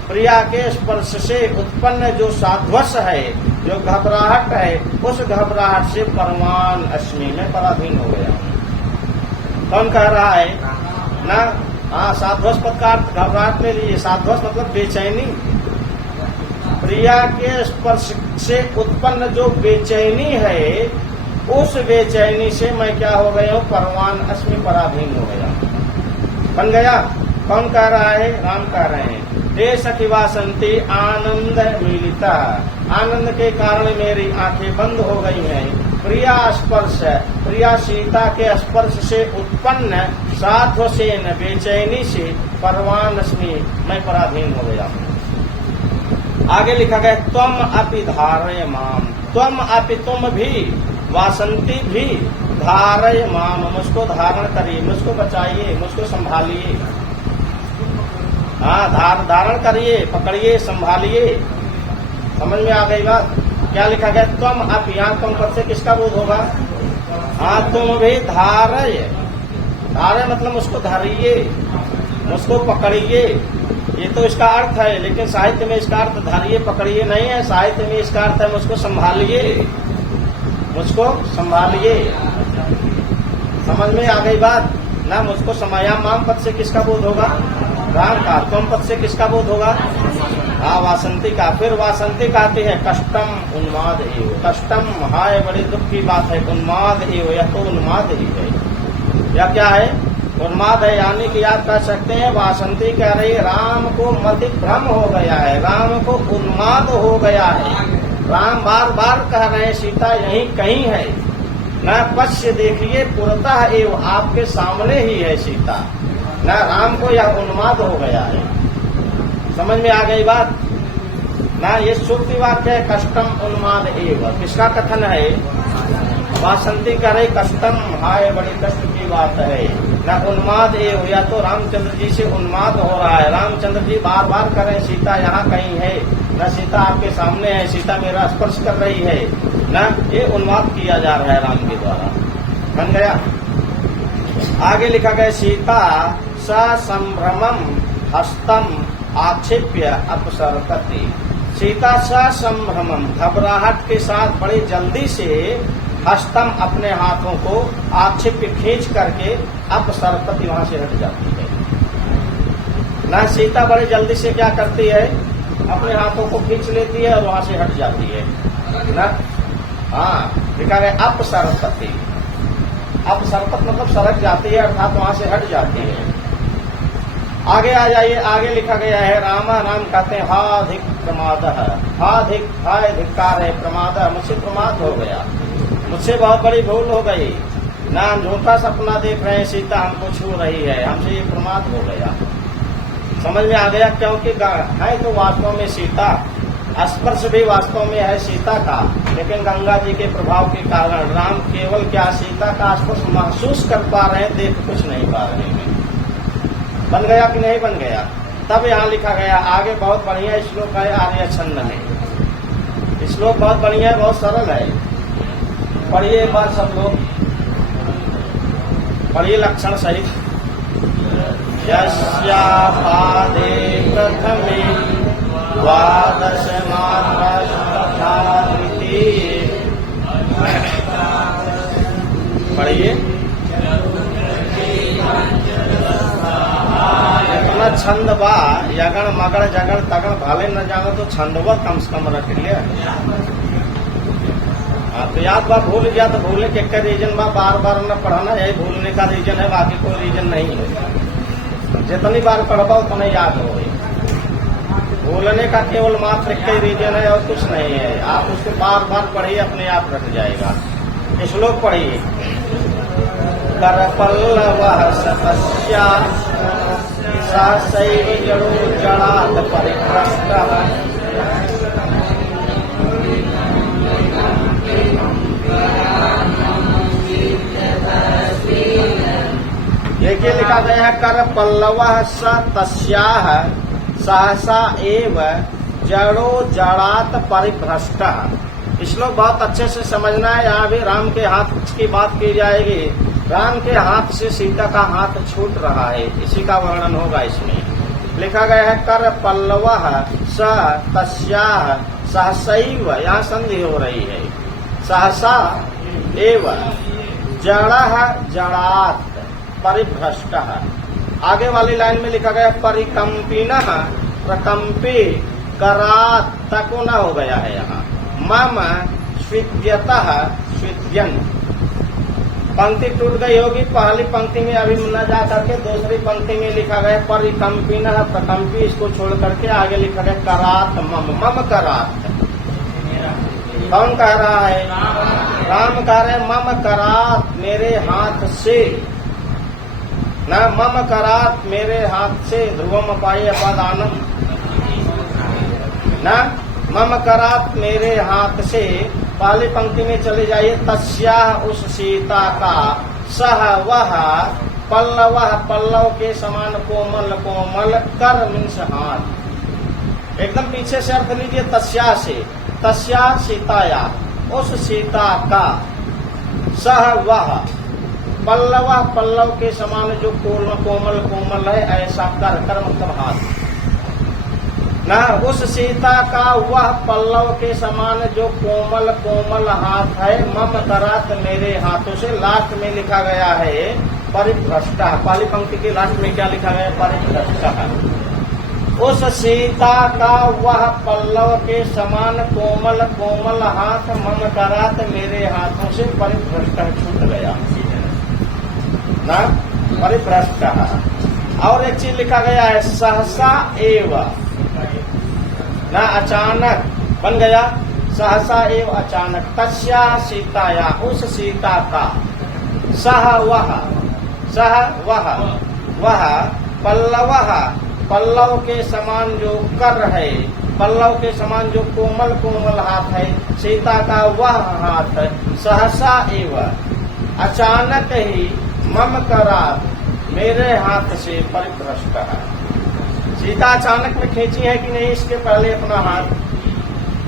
प्रिया के स्पर्श से उत्पन्न जो साध्वस है, जो घबराहट है, उस घबराहट से परवान अस्मि में पराधीन हो गया हूँ। कौन कह रहा है ना। हाँ, साध्वस पद का अर्थ घबराहट ले लीजिए, साध्वस मतलब बेचैनी। प्रिया के स्पर्श से उत्पन्न जो बेचैनी है, उस बेचैनी से मैं क्या हो गया हूँ, परवान अस्मि पराधीन हो गया। बन गया। कौन कह रहा है, राम कह रहे हैं। हे सखी वासंती आनंद मिलिता, आनंद के कारण मेरी आंखें बंद हो गई हैं। प्रिया स्पर्श, प्रिया सीता के स्पर्श से उत्पन्न साध्वसेन बेचैनी से परवान अस्मि मैं पराधीन हो गया हूँ। आगे लिखा गया त्वम अपि धारय माम, त्वम अपि तुम भी, वासंती भी, धारय माम मुझको धारण करिए, मुझको बचाइए, मुझको संभालिए। हाँ, धारण करिए, पकड़िए, संभालिए। समझ में आ गई बात। क्या लिखा गया, त्वम अपि, यहाँ तुम पद से किसका बोध होगा। हाँ, तुम भी धारय, धारय मतलब मुझको धरिए, मुझको पकड़िए। ये तो इसका अर्थ है, लेकिन साहित्य में इसका अर्थ धरिए पकड़िए नहीं है। साहित्य में इसका अर्थ है मुझको संभालिए, मुझको संभालिए। समझ में आ गई बात ना। मुझको समाया माम पद से किसका बोध होगा, राम का। तुम पद से किसका बोध होगा, हाँ, वासंती का। फिर वासंती कहती है कष्टम उन्माद एव, कष्टम हाय बड़ी दुख की बात है, उन्माद एव, यह तो उन्माद ही है। या क्या है, उन्माद है। यानी कि आप कह सकते हैं वासंती कह रही राम को मति भ्रम हो गया है, राम को उन्माद हो गया है। राम बार बार कह रहे हैं सीता यहीं कहीं है न, पश्य देखिए पुरतः एव, आपके सामने ही है सीता न। राम को यह उन्माद हो गया है। समझ में आ गई बात ना। ये श्रुति वाक्य है कष्टम उन्माद एव। किसका कथन है, वासंती कह रही कष्टम हाय बड़ी कष्ट की बात है न, उन्माद एव, या तो रामचंद्र जी से उन्माद हो रहा है। रामचंद्र जी बार बार कह रहे सीता यहाँ कहीं है न, सीता आपके सामने है, सीता मेरा स्पर्श कर रही है न। ये उन्माद किया जा रहा है राम के द्वारा। बन गया। आगे लिखा गया सीता ससंभ्रमम हस्तम आक्षेप्य अपसरकति। सीता ससंभ्रमम घबराहट के साथ बड़ी जल्दी से हस्तम अपने हाथों को आक्षेप खींच करके अपसरपति वहां से हट जाती है। ना सीता बड़े जल्दी से क्या करती है, अपने हाथों को खींच लेती है और वहां से हट जाती है ना। हाँ, लिखा है अपसरपति। अपसरपत मतलब सरक जाती है, अर्थात वहां से हट जाती है। आगे आ जाइए, आगे लिखा गया है रामा नाम कहते हैं हा धिक प्रमाद, हा धिक्कार है, प्रमाद मुझसे प्रमाद हो गया, मुझसे बहुत बड़ी भूल हो गई ना। हम झूठा सपना देख रहे हैं, सीता हमको छू रही है, हमसे ये प्रमाद हो गया। समझ में आ गया, क्योंकि है तो वास्तव में सीता, स्पर्श भी वास्तव में है सीता का, लेकिन गंगा जी के प्रभाव के कारण राम केवल क्या सीता का स्पर्श महसूस कर पा रहे हैं, देख कुछ नहीं पा रहे हैं। बन गया कि नहीं बन गया? तब यहाँ लिखा गया आगे, बहुत बढ़िया श्लोक है आर्य छंद में। श्लोक बहुत बढ़िया है, बहुत सरल है। पढ़िए एक बार सब लोग, पढ़िए लक्षण सहित। यस्या पादे प्रथमे द्वादश मात्रस्तथा द्वितीये। पढ़िए। अपना छंद बा यगण मगड़ जगड़ तगड़ भाले न जानो तो छंदवा कम से कम रख लिया। तो याद बा भूल गया तो भूलने के क्या रीजन बा, बार बार न पढ़ना, यही भूलने का रीजन है, बाकी कोई रीजन नहीं है। जितनी बार पढ़वा उतना याद हो। भूलने का केवल मात्र एक ही रीजन है और कुछ नहीं है। आप उसको बार बार पढ़िए, अपने आप रख जाएगा। श्लोक पढ़िए। करपल्लवः सतस्या सहसैव जड़ो जड़ात् परिभ्रष्टः। देखिए लिखा गया है करपल्लवः सतस्याः सहसा एव जड़ो जड़ात परिभ्रष्टः। श्लोक बहुत अच्छे से समझना है। यहाँ भी राम के हाथ की बात की जाएगी। राम के हाथ से सीता का हाथ छूट रहा है, इसी का वर्णन होगा इसमें। लिखा गया है करपल्लवः स तस्याः सहसैव, यहाँ संधि हो रही है, सहसा एव जड़ः जड़ात् परिभ्रष्टः। आगे वाली लाइन में लिखा गया परिकंपिनः प्रकंपी करात्, तको न हो गया है यहाँ। मम स्विद्यतः स्विद्यन्, पंक्ति टूट गई होगी। पहली पंक्ति में अभी न जा करके दूसरी पंक्ति में लिखा गया परिकंपिनः प्रकंपी, इसको छोड़ करके आगे लिखा गया करात् मम, मम करात्। कौन कह रहा है? राम कह रहे मम करात्, मेरे हाथ से न, मम करात् मेरे हाथ से, ध्रुवम पाई अपदानम न, मम करात् मेरे हाथ से। पहली पंक्ति में चले जाइए। तस्याः उस सीता का, सह वह, पल्लवः पल्लव के समान, कोमल कोमल, कर मीन्स हाथ। एकदम पीछे से अर्थ लीजिए तस्या से, तस्या सीताया, उस सीता का, सह वह पल्लव पल्लव के समान जो कोमल कोमल है, ऐसा कर मतलब हाथ ना, उस सीता का वह पल्लव के समान जो कोमल कोमल हाथ है। मम करात मेरे हाथों से। लास्ट में लिखा गया है परिभ्रष्टा। पहली पंक्ति के लास्ट में क्या लिखा गया? परिभ्रष्टा। उस सीता का वह पल्लव के समान कोमल कोमल हाथ मम करात मेरे हाथों से परिभ्रष्टा, छूट गया ना, परिभ्रष्टा। और एक चीज लिखा गया है सहसा एव ना, अचानक बन गया सहसा एव अचानक। तस्या सीताया, उस सीता का, सह वह वह पल्लव पल्लव के समान जो कर है, पल्लव के समान जो कोमल कोमल हाथ है सीता का, वह हाथ सहसा एव अचानक ही, मम करात मेरे हाथ से परिभ्रष्ट है। सीता अचानक में खींची है कि नहीं, इसके पहले अपना हाथ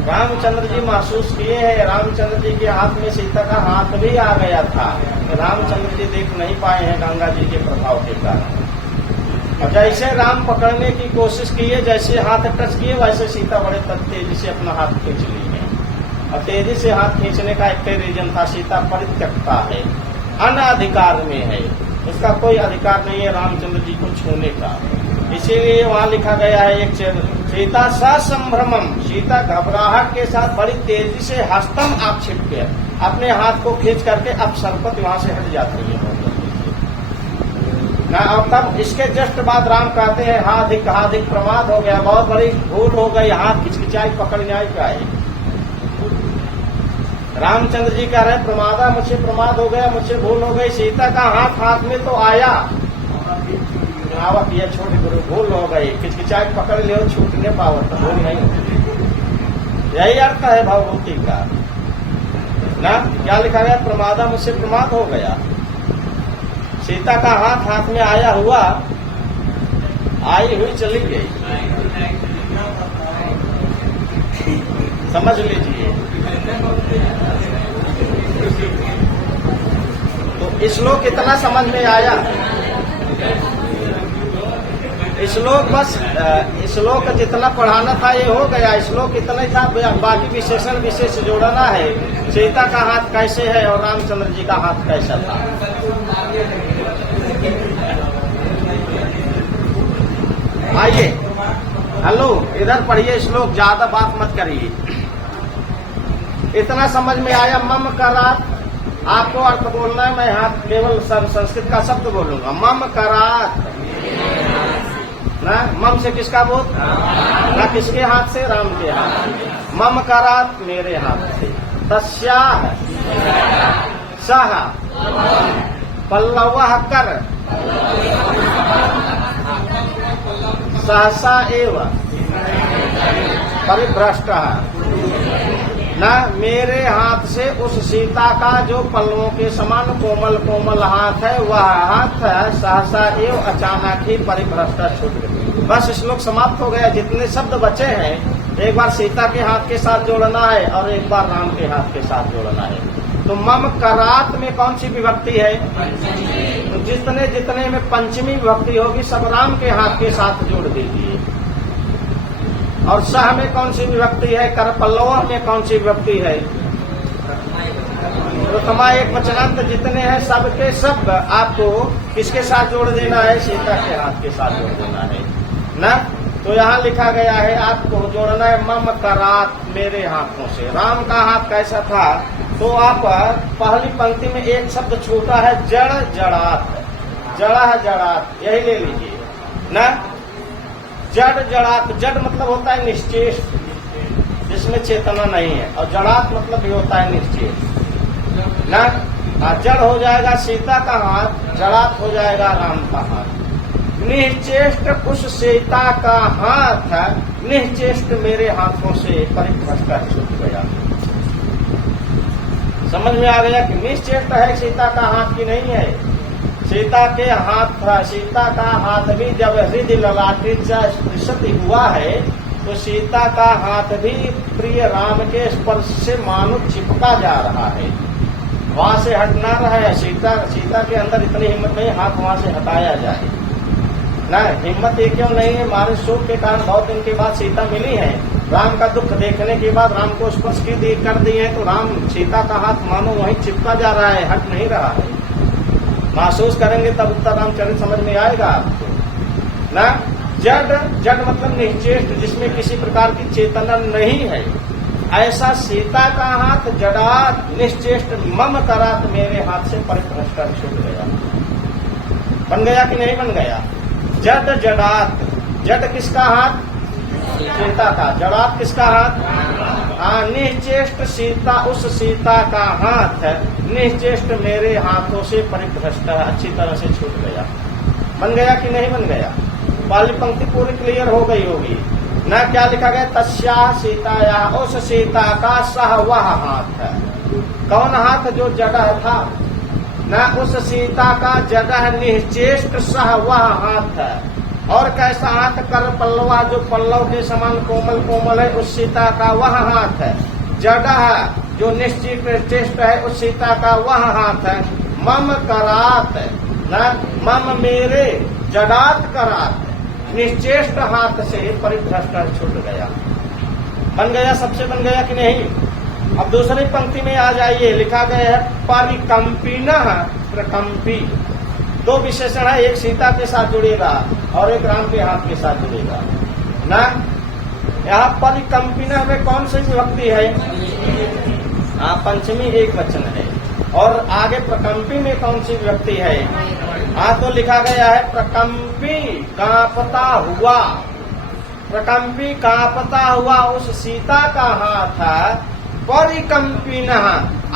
रामचंद्र जी महसूस किए हैं। रामचंद्र जी के हाथ में सीता का हाथ भी आ गया था, रामचंद्र जी देख नहीं पाए हैं गंगा जी के प्रभाव के कारण। और जैसे राम पकड़ने की कोशिश की है, जैसे हाथ टच किए, वैसे सीता बड़े तेजी से अपना हाथ खींच ली है। और तेजी से हाथ खींचने का एक रीजन था, सीता परित्यक्ता है, अनधिकार में है, उसका कोई अधिकार नहीं है रामचंद्र जी को छूने का। इसीलिए वहां लिखा गया है एक सीता ससंभ्रमम, सीता घबराहट के साथ बड़ी तेजी से हस्तम आक्षेप के अपने हाथ को खींच करके अब सरपत वहां से हट जाती है ना। और तब इसके जस्ट बाद राम कहते हैं हाधिक प्रमाद हो गया, बहुत बड़ी भूल हो गई, हाथ खिचखिचाई पकड़ जाए का है। रामचंद्र जी कह रहे प्रमादा, मुझसे प्रमाद हो गया, मुझसे भूल हो गई। सीता का हाथ में तो आया, आवक यह छोटी गुरु भूल हो गई, खिचखिचाई पकड़ लियो छूटने पावत, भूल नहीं। यही अर्थ है भवभूति का ना। क्या लिखा गया? प्रमादा, मुझसे प्रमाद हो गया। सीता का हाथ में आया हुआ, आई हुई चली गई, समझ लीजिए। तो श्लोक इतना समझ में आया, श्लोक जितना पढ़ाना था ये हो गया, श्लोक इतना ही था, बाकी विशेषण विशेष जोड़ना है। सीता का हाथ कैसे है और रामचंद्र जी का हाथ कैसा था। आइए, हेलो, इधर पढ़िए श्लोक, ज्यादा बात मत करिए। इतना समझ में आया। मम करात, आपको अर्थ बोलना है, मैं हाथ केवल संस्कृत का शब्द बोलूंगा। मम करात ना, मम से किसका बोल ना, किसके हाथ से? राम के हाथ से। मम करात, मेरे हाथ से। तस्याह सह पल्लवः कर सहसा एव परिभ्रष्टः ना, मेरे हाथ से उस सीता का जो पल्लवों के समान कोमल कोमल हाथ है, वह हाथ सहसा एव अचानक ही परिभ्रष्ट छूट गई। बस श्लोक समाप्त हो गया। जितने शब्द बचे हैं, एक बार सीता के हाथ के साथ जोड़ना है और एक बार राम के हाथ के साथ जोड़ना है। तो मम करात में कौन सी विभक्ति है? तो जितने में पंचमी विभक्ति होगी सब राम के हाथ के साथ जोड़ दीजिए। और सह में कौन सी विभक्ति है? कर पल्लव में कौन सी विभक्ति है? प्रथमा एक वचनांत जितने हैं सबके सब आपको किसके साथ जोड़ देना है? सीता के हाथ के साथ जोड़ देना है ना। तो यहाँ लिखा गया है आपको जोड़ना है मम करात, मेरे हाथों से। राम का हाथ कैसा था? तो आप पहली पंक्ति में एक शब्द छूटा है, जड़ जड़ात, जड़ा है जड़ात, यही ले लीजिए ना। जड़ जड़ात, जड़ मतलब होता है निश्चेष्ट, जिसमें चेतना नहीं है, और जड़ात मतलब भी होता है निश्चेष्ट ना। जड़ हो जाएगा सीता का हाथ, जड़ात हो जाएगा राम का हाथ। निश्चेष्ट उस सीता का हाथ, निश्चेष्ट मेरे हाथों से परिभ्रष्ट छूट गया। समझ में आ गया कि निश्चेष्ट है सीता का हाथ की नहीं है। सीता के हाथ, सीता का हाथ भी जब हृदय ललाटे स्पृशति हुआ है, तो सीता का हाथ भी प्रिय राम के स्पर्श से मानो चिपका जा रहा है, वहां से हटना रहा है। सीता के अंदर इतनी हिम्मत नहीं हाथ वहां से हटाया जाए ना। हिम्मत ये क्यों नहीं है? हमारे शोक के कारण बहुत दिन के बाद सीता मिली है। राम का दुख देखने के बाद राम को स्पर्श कर दिए हैं, तो राम सीता का हाथ मानो वहीं चिपका जा रहा है, हट नहीं रहा है। महसूस करेंगे तब उत्तर रामचरित समझ में आएगा आपको ना। जड़ मतलब निश्चेष्ट, जिसमें किसी प्रकार की चेतना नहीं है, ऐसा सीता का हाथ जड़ात निश्चेष्ट मम करात, मेरे हाथ से परिभ्रष्ट छूट गया। बन गया कि नहीं बन गया? जड़ जड़ात, जड़ किसका हाथ? सीता का। जड़ात किसका हाथ? निश्चेष्ट सीता, उस सीता का हाथ निश्चेष्ट मेरे हाथों से परिभ्रष्ट अच्छी तरह से छूट गया। बन गया कि नहीं बन गया? पहली पंक्ति पूरी क्लियर हो गई होगी ना। क्या लिखा गया? तस्या सीताया, उस सीता का सह वह हाथ है। कौन हाथ? जो जगह था ना, उस सीता का जगह निश्चेष्ट सह वह हाथ है। और कैसा हाथ? कर पल्लवा, जो पल्लव के समान कोमल कोमल है, उस सीता का वह हाथ है। जगह जो निश्चेष्ट है, उस सीता का वह हाथ है। मम करात ना, मम मेरे, जड़ात करात, निश्चेष्ट हाथ से परिभ्रष्ट छूट गया। बन गया, सबसे बन गया कि नहीं? अब दूसरी पंक्ति में आ जाइए, लिखा गया है परिकंपिनः प्रकंपी। दो विशेषण है, एक सीता के साथ जुड़ेगा और एक राम के हाथ के साथ जुड़ेगा ना। यहाँ परिकंपिनः में कौन सी विभक्ति है? पंचमी एक वचन है। और आगे प्रकंपी में कौन सी विभक्ति है? तो लिखा गया है प्रकंपी कांपता हुआ। प्रकंपी कांपता हुआ उस सीता का हाथ परिकंपिनः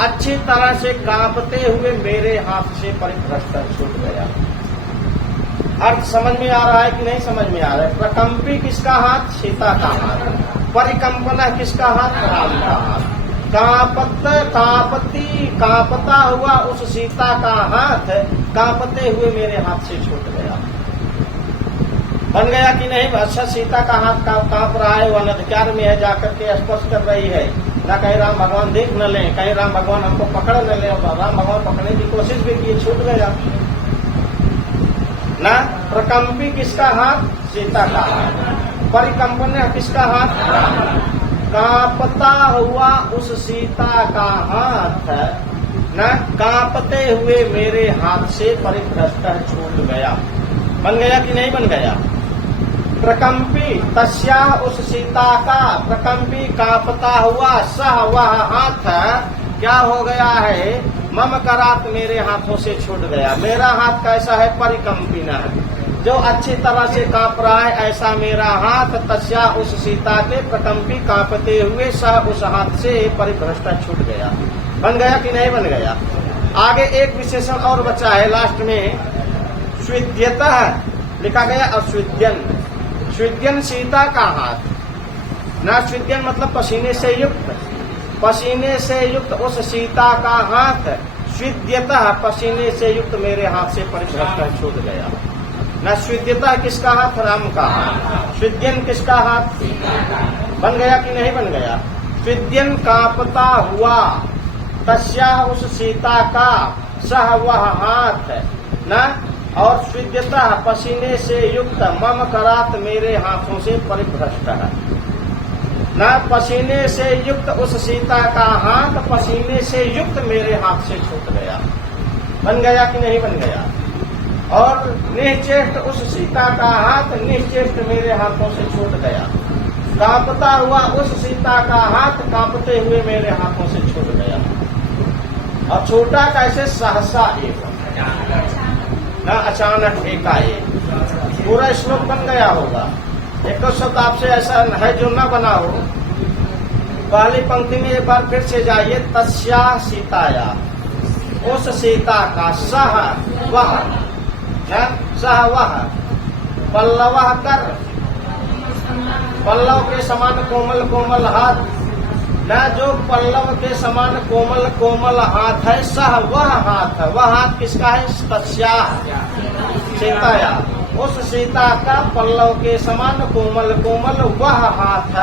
अच्छी तरह से कांपते हुए मेरे हाथ से परिभ्रष्ट छूट गया। अर्थ समझ में आ रहा है कि नहीं समझ में आ रहा है? प्रकंपी किसका हाथ? सीता का हाथ। परिकंपना किसका हाथ? राम का हाथ। कांपता हुआ उस सीता का हाथ कांपते हुए मेरे हाथ से छूट गया। बन गया कि नहीं? अच्छा, सीता का हाथ कांप रहा है, वह अंधकार में है, जाकर के स्पर्श कर रही है ना। कहीं राम भगवान देख न लें, कहीं राम भगवान हमको पकड़ न ले। राम भगवान पकड़ने की कोशिश भी की, छूट गया ना। प्रकंपी किसका हाथ? सीता का हाथ। परिकंपन किसका हाथ? कांपता हुआ उस सीता का हाथ न कांपते हुए मेरे हाथ से परिभ्रष्ट छूट गया। बन गया कि नहीं बन गया? प्रकंपी तस्या उस सीता का, प्रकंपी कांपता हुआ, सह वह हाथ क्या हो गया है? मम करात मेरे हाथों से छूट गया। मेरा हाथ कैसा है? परिकंपिना है, जो अच्छी तरह से कांप रहा है ऐसा मेरा हाथ। तस्या उस सीता के प्रकंपी कांपते हुए सह उस हाथ से परिभ्रष्ट छूट गया। बन गया कि नहीं बन गया? आगे एक विशेषण और बचा है लास्ट में, स्विद्यतः लिखा गया। अस्विद्यन, स्विद्यन सीता का हाथ ना। स्विद्यन मतलब पसीने से युक्त, पसीने से युक्त उस सीता का हाथ स्विद्यतः पसीने से युक्त मेरे हाथ से परिभ्रष्ट छूट गया ना। स्विद्यतः किसका हाथ? राम का हाथ। स्विद्यन किसका हाथ? बन गया कि नहीं बन गया? स्विद्यन कांपता हुआ तस्या उस सीता का सह वह हाथ न। और स्विद्यतः पसीने से युक्त मम करात मेरे हाथों से परिभ्रष्ट है न। पसीने से युक्त उस सीता का हाथ पसीने से युक्त मेरे हाथ से छूट गया। बन गया कि नहीं बन गया? और निश्चेष्ट उस सीता का हाथ निश्चेष्ट मेरे हाथों से छूट गया। कांपता हुआ उस सीता का हाथ कांपते हुए मेरे हाथों से छूट गया। और छूटा कैसे? सहसा एवं न, अचानक एकाएक। पूरा श्लोक बन गया होगा। एक शब्द आपसे ऐसा है जो न बना हो। पहली पंक्ति में एक बार फिर से जाइए। तस्या सीताया, उस सीता का सह वह, सह वह पल्लव कर, पल्लव के समान कोमल कोमल हाथ न। जो पल्लव के समान कोमल कोमल हाथ है, सह वह हाथ। वह हाथ किसका है? तस्या सीताया, उस सीता का पल्लव के समान कोमल कोमल वह हाथ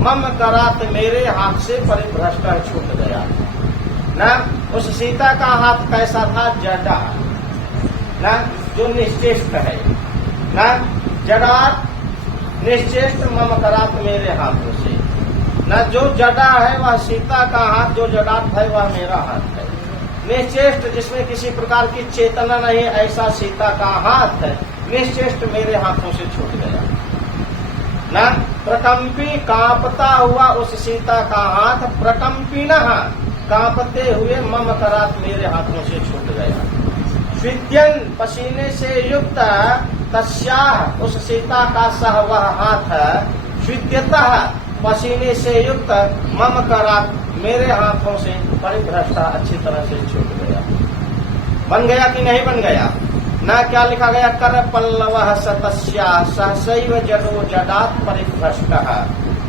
मम करात मेरे हाथ से परिभ्रष्ट छूट गया न। उस सीता का हाथ कैसा था? जड़ा न, जो निश्चेष्ट है न। जड़ात निश्चेष्ट मम करात मेरे हाथों से न। जो जड़ा है वह सीता का हाथ, जो जड़ात है वह मेरा हाथ है। निश्चेष्ट जिसमें किसी प्रकार की चेतना नहीं, ऐसा सीता का हाथ निश्चेष्ट मेरे हाथों से छूट गया न। प्रकंपी कांपता हुआ उस सीता का हाथ प्रकंपिनः कांपते हुए मम करात मेरे हाथों से छूट गया। स्विद्यन पसीने से युक्त तस्याः उस सीता का सह वह हाथ स्विद्यतः पसीने से युक्त मम करात मेरे हाथों से परिभ्रष्टा अच्छी तरह से छूट गया। बन गया कि नहीं बन गया? ना क्या लिखा गया? कर पल्लव सतस्या सहसैव जडो जडात परिभ्रष्टः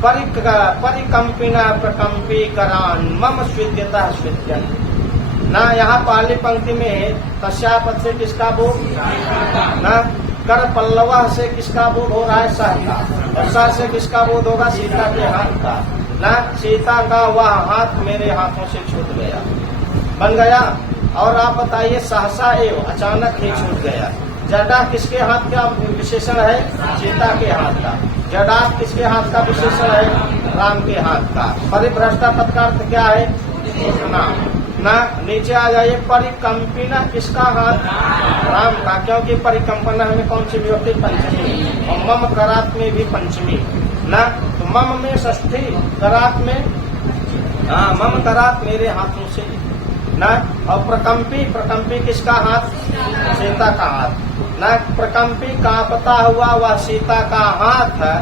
परिकंपिना प्रकंपी करान मम स्विद्यतः स्विद्यन ना। यहाँ पहली पंक्ति में तस्या पद से किसका बोध ना? कर पल्लवा से किसका बोध हो रहा है? सह का। और सह से किसका बोध होगा? सीता के हाथ का ना। सीता का वह हाथ मेरे हाथों से छूट गया। बन गया? और आप बताइए, सहसा एवं अचानक ही छूट गया। जड़ा किसके हाथ का विशेषण है? सीता के हाथ का। जडात किसके हाथ का विशेषण है? राम के हाथ का। परिभ्रष्टा पद का अर्थ क्या है? घोषणा। ना नीचे आ जाइए, परिकंपिना किसका हाथ? राम का, क्योंकि परिकंपना में कौन सी विभक्ति? पंचमी, और मम करात में भी पंचमी ना, तो मम में षष्ठी, करात में मम करात मेरे हाथों से ना। और प्रकंपी, प्रकंपी किसका हाथ? सीता का हाथ ना। प्रकंपी कांपता हुआ वह सीता का हाथ है।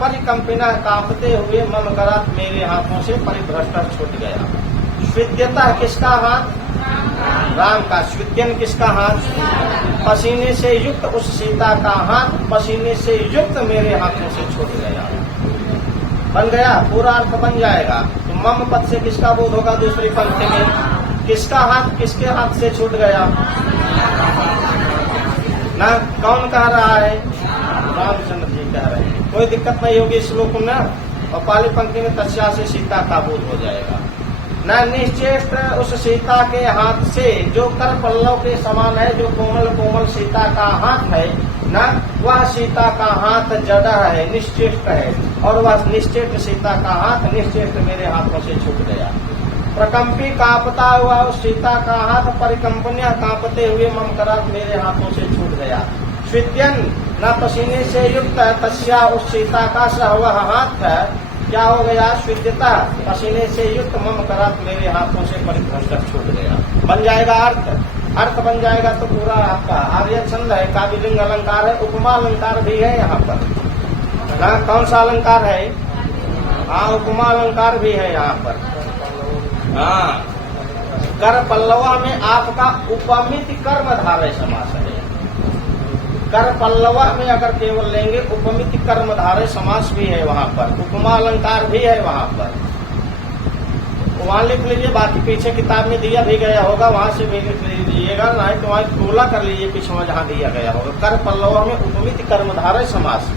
परिकंपिना कांपते हुए मम करात मेरे हाथों से परिभ्रष्टा छूट गया। स्विद्यता किसका हाथ? राम का। स्विद्यन किसका हाथ? पसीने से युक्त उस सीता का हाथ पसीने से युक्त मेरे हाथों से छूट गया। बन गया, पूरा अर्थ बन जाएगा। तो मम पद से किसका बोध होगा? दूसरी पंक्ति में किसका हाथ किसके हाथ से छूट गया ना? कौन कह रहा है? रामचंद्र जी कह रहे हैं। कोई दिक्कत नहीं होगी श्लोक में। और पहली पंक्ति में तस्या से सीता का बोध हो जाएगा न। निश्चेष्ट उस सीता के हाथ से, जो कर पल्लव के समान है, जो कोमल कोमल सीता का हाथ है न, वह सीता का हाथ जड़ा है, निश्चेष्ट है, और वह निश्चेष्ट सीता का हाथ निश्चेष्ट मेरे हाथों से छूट गया। प्रकंपी कांपता हुआ उस सीता का हाथ परिकंपनियां कांपते हुए मम करात मेरे हाथों से छूट गया। स्विद्यन न पसीने से युक्त तस्या उस सीता का सह वह हाथ है, क्या हो गया? स्विद्यता, पसीने से युक्त मम करात मेरे हाथों से परिभ्रष्टा छूट गया। बन जाएगा अर्थ। अर्थ बन जाएगा तो पूरा आपका आर्य छंद है, काव्यलिंग अलंकार है, उपमा अलंकार भी है यहाँ पर ना। कौन सा अलंकार है? हाँ, उपमा अलंकार भी है यहाँ पर। हाँ, कर पल्लवा में आपका उपमित कर्मधारय समास है। कर पल्लवा में अगर केवल लेंगे उपमित कर्मधारय समास भी है वहाँ पर, उपमा अलंकार भी है वहाँ पर। वहाँ लिख लीजिए, बाकी पीछे किताब में दिया भी गया होगा, वहाँ से भी लिख लीजिएगा, नहीं तो वहाँ टोला कर लीजिए पीछे में जहाँ दिया गया होगा। कर पल्लवा में उपमित कर्मधारय समास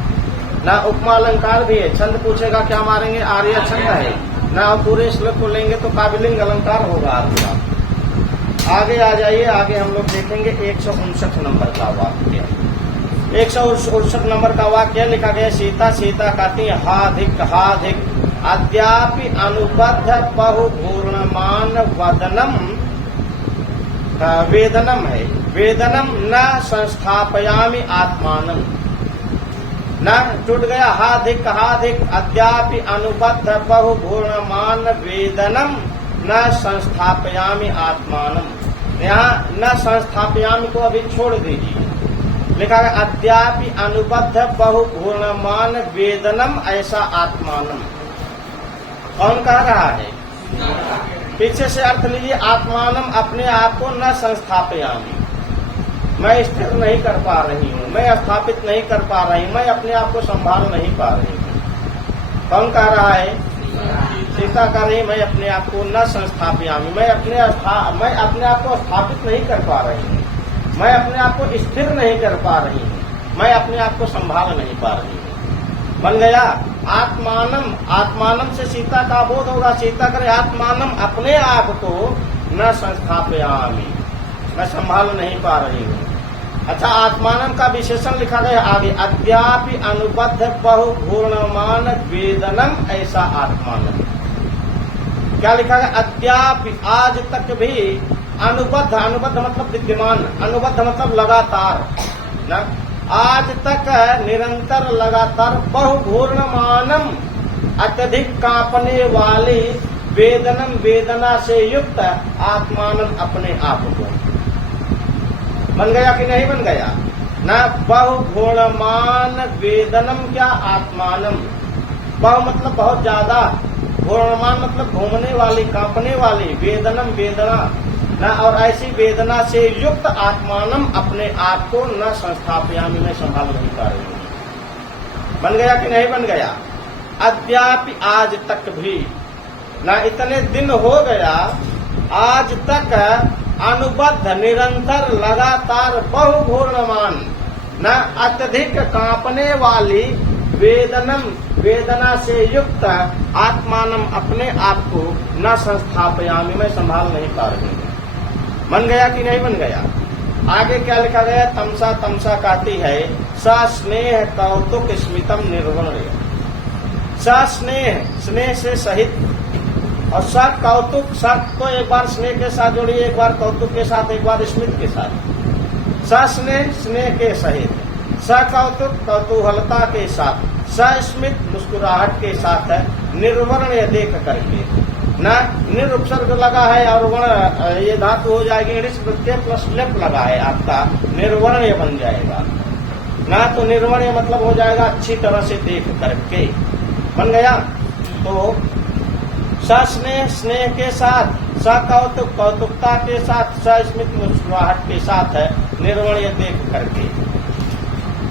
ना। उपमा अलंकार भी है। छंद पूछेगा क्या मारेंगे? आर्य छंद है ना। पूरे श्लोक को लेंगे तो काव्यलिंग अलंकार होगा आपका। आगे आ जाइए, आगे हम लोग देखेंगे 159 नंबर का वाक्य। 159 नंबर का वाक्य लिखा गया, सीता सीता कहती हाधिक अद्यापि अनुबद्ध बहु पूर्णमान वदनम, वेदनम है, वेदनम न संस्थापयामि आत्मानम न। टूट गया, हाधिक अद्यापि अनुबद्ध बहु पूर्णमान वेदनम न संस्थापयामि आत्मानम। यहाँ न संस्थापयामि को अभी छोड़ दीजिए, लिखा है अद्यापि अनुबद्ध बहु पूर्णमान वेदनम ऐसा आत्मानम। कौन कह रहा है? पीछे से अर्थ लीजिए, आत्मानम अपने आप को न संस्थापयामि, मैं स्थिर नहीं कर पा रही हूँ, मैं स्थापित नहीं कर पा रही, मैं अपने आप को संभाल नहीं पा रही हूँ। कौन कह रहा है? सीता कह रही, मैं अपने आप को न संस्थापयामि, मैं अपने आप को स्थापित नहीं कर पा रही हूँ, मैं अपने आप को स्थिर नहीं कर पा रही हूँ, मैं अपने आप को संभाल नहीं पा रही हूँ। बन गया आत्मानम। आत्मानम से सीता का बोध होगा। सीता करे आत्मानम, अपने आप को न संस्थापयामि, मैं संभाल नहीं पा रही हूँ। अच्छा, आत्मानम का विशेषण लिखा गया आगे, अद्यापि अनुबद्ध बहु पूर्णमान वेदनम ऐसा आत्मानम। क्या लिखा गया? अद्यापि, आज तक भी, अनुबद्ध, अनुबद्ध मतलब विद्यमान, अनुबद्ध मतलब लगातार न, आज तक निरंतर लगातार बहुपूर्णमानम अत्यधिक कांपने वाली वेदनम वेदना से युक्त आत्मानम अपने आप को। बन गया कि नहीं बन गया? न बहुघूर्णमान वेदनम क्या आत्मानम। बहु मतलब बहुत ज्यादा, घूर्णमान मतलब घूमने वाली, कांपने वाली, वेदनम वेदना न, और ऐसी वेदना से युक्त आत्मानम अपने आप को न संस्थापयामि, में संभाल नहीं पा रही हूँ। बन गया कि नहीं बन गया? अद्यापि आज तक भी न, इतने दिन हो गया, आज तक अनुबद्ध निरंतर लगातार बहुघूर्णमान न अत्यधिक कांपने वाली वेदनम वेदना से युक्त आत्मानम अपने आप को न संस्थापयामि, में संभाल नहीं पा रही हूँ। बन गया कि नहीं बन गया? आगे क्या लिखा गया? तमसा तमसा कहती है सा स्नेह कौतुक स्मितम निर्वर्ण्य। सा स्नेह, स्नेह से सहित, और सा कौतुक, सा को एक बार स्नेह के साथ जोड़िए, एक बार कौतुक के साथ, एक बार स्मित के साथ। सा स्नेह, स्नेह के सहित, सा कौतुक, कौतूहलता के साथ, सा स्मित, मुस्कुराहट के साथ है, निर्वर्ण्य देख करके ना, निरुपसर्ग लगा है और वर्ण ये धातु हो जाएगी ऋष प्रत्यय प्लस लेप लगा है आपका, निर्वर्ण्य बन जाएगा ना। तो निर्वर्ण्य मतलब हो जाएगा अच्छी तरह से देख करके, बन गया। तो सा स्नेह, स्नेह के साथ, सा कौतुक, कौतुकता के साथ, सा स्मित, मुस्कुराहट के साथ है, निर्वर्ण्य देख करके।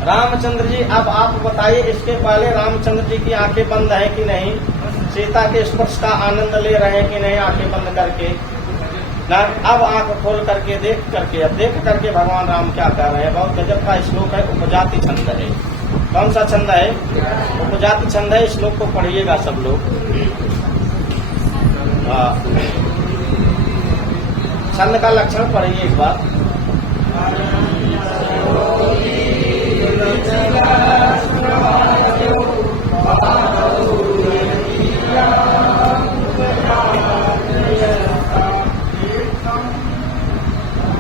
रामचंद्र जी, अब आप बताइए, इसके पहले रामचंद्र जी की आंखें बंद है कि नहीं? सीता के स्पर्श का आनंद ले रहे हैं कि नहीं आंखें बंद करके ना? अब आंख खोल करके देख करके, अब देख करके भगवान राम क्या कर रहे हैं। बहुत गजब का श्लोक है, उपजाति छंद है। कौन सा छंद है? उपजाति छंद है। श्लोक को पढ़िएगा सब लोग। छंद का लक्षण पढ़िए एक बार।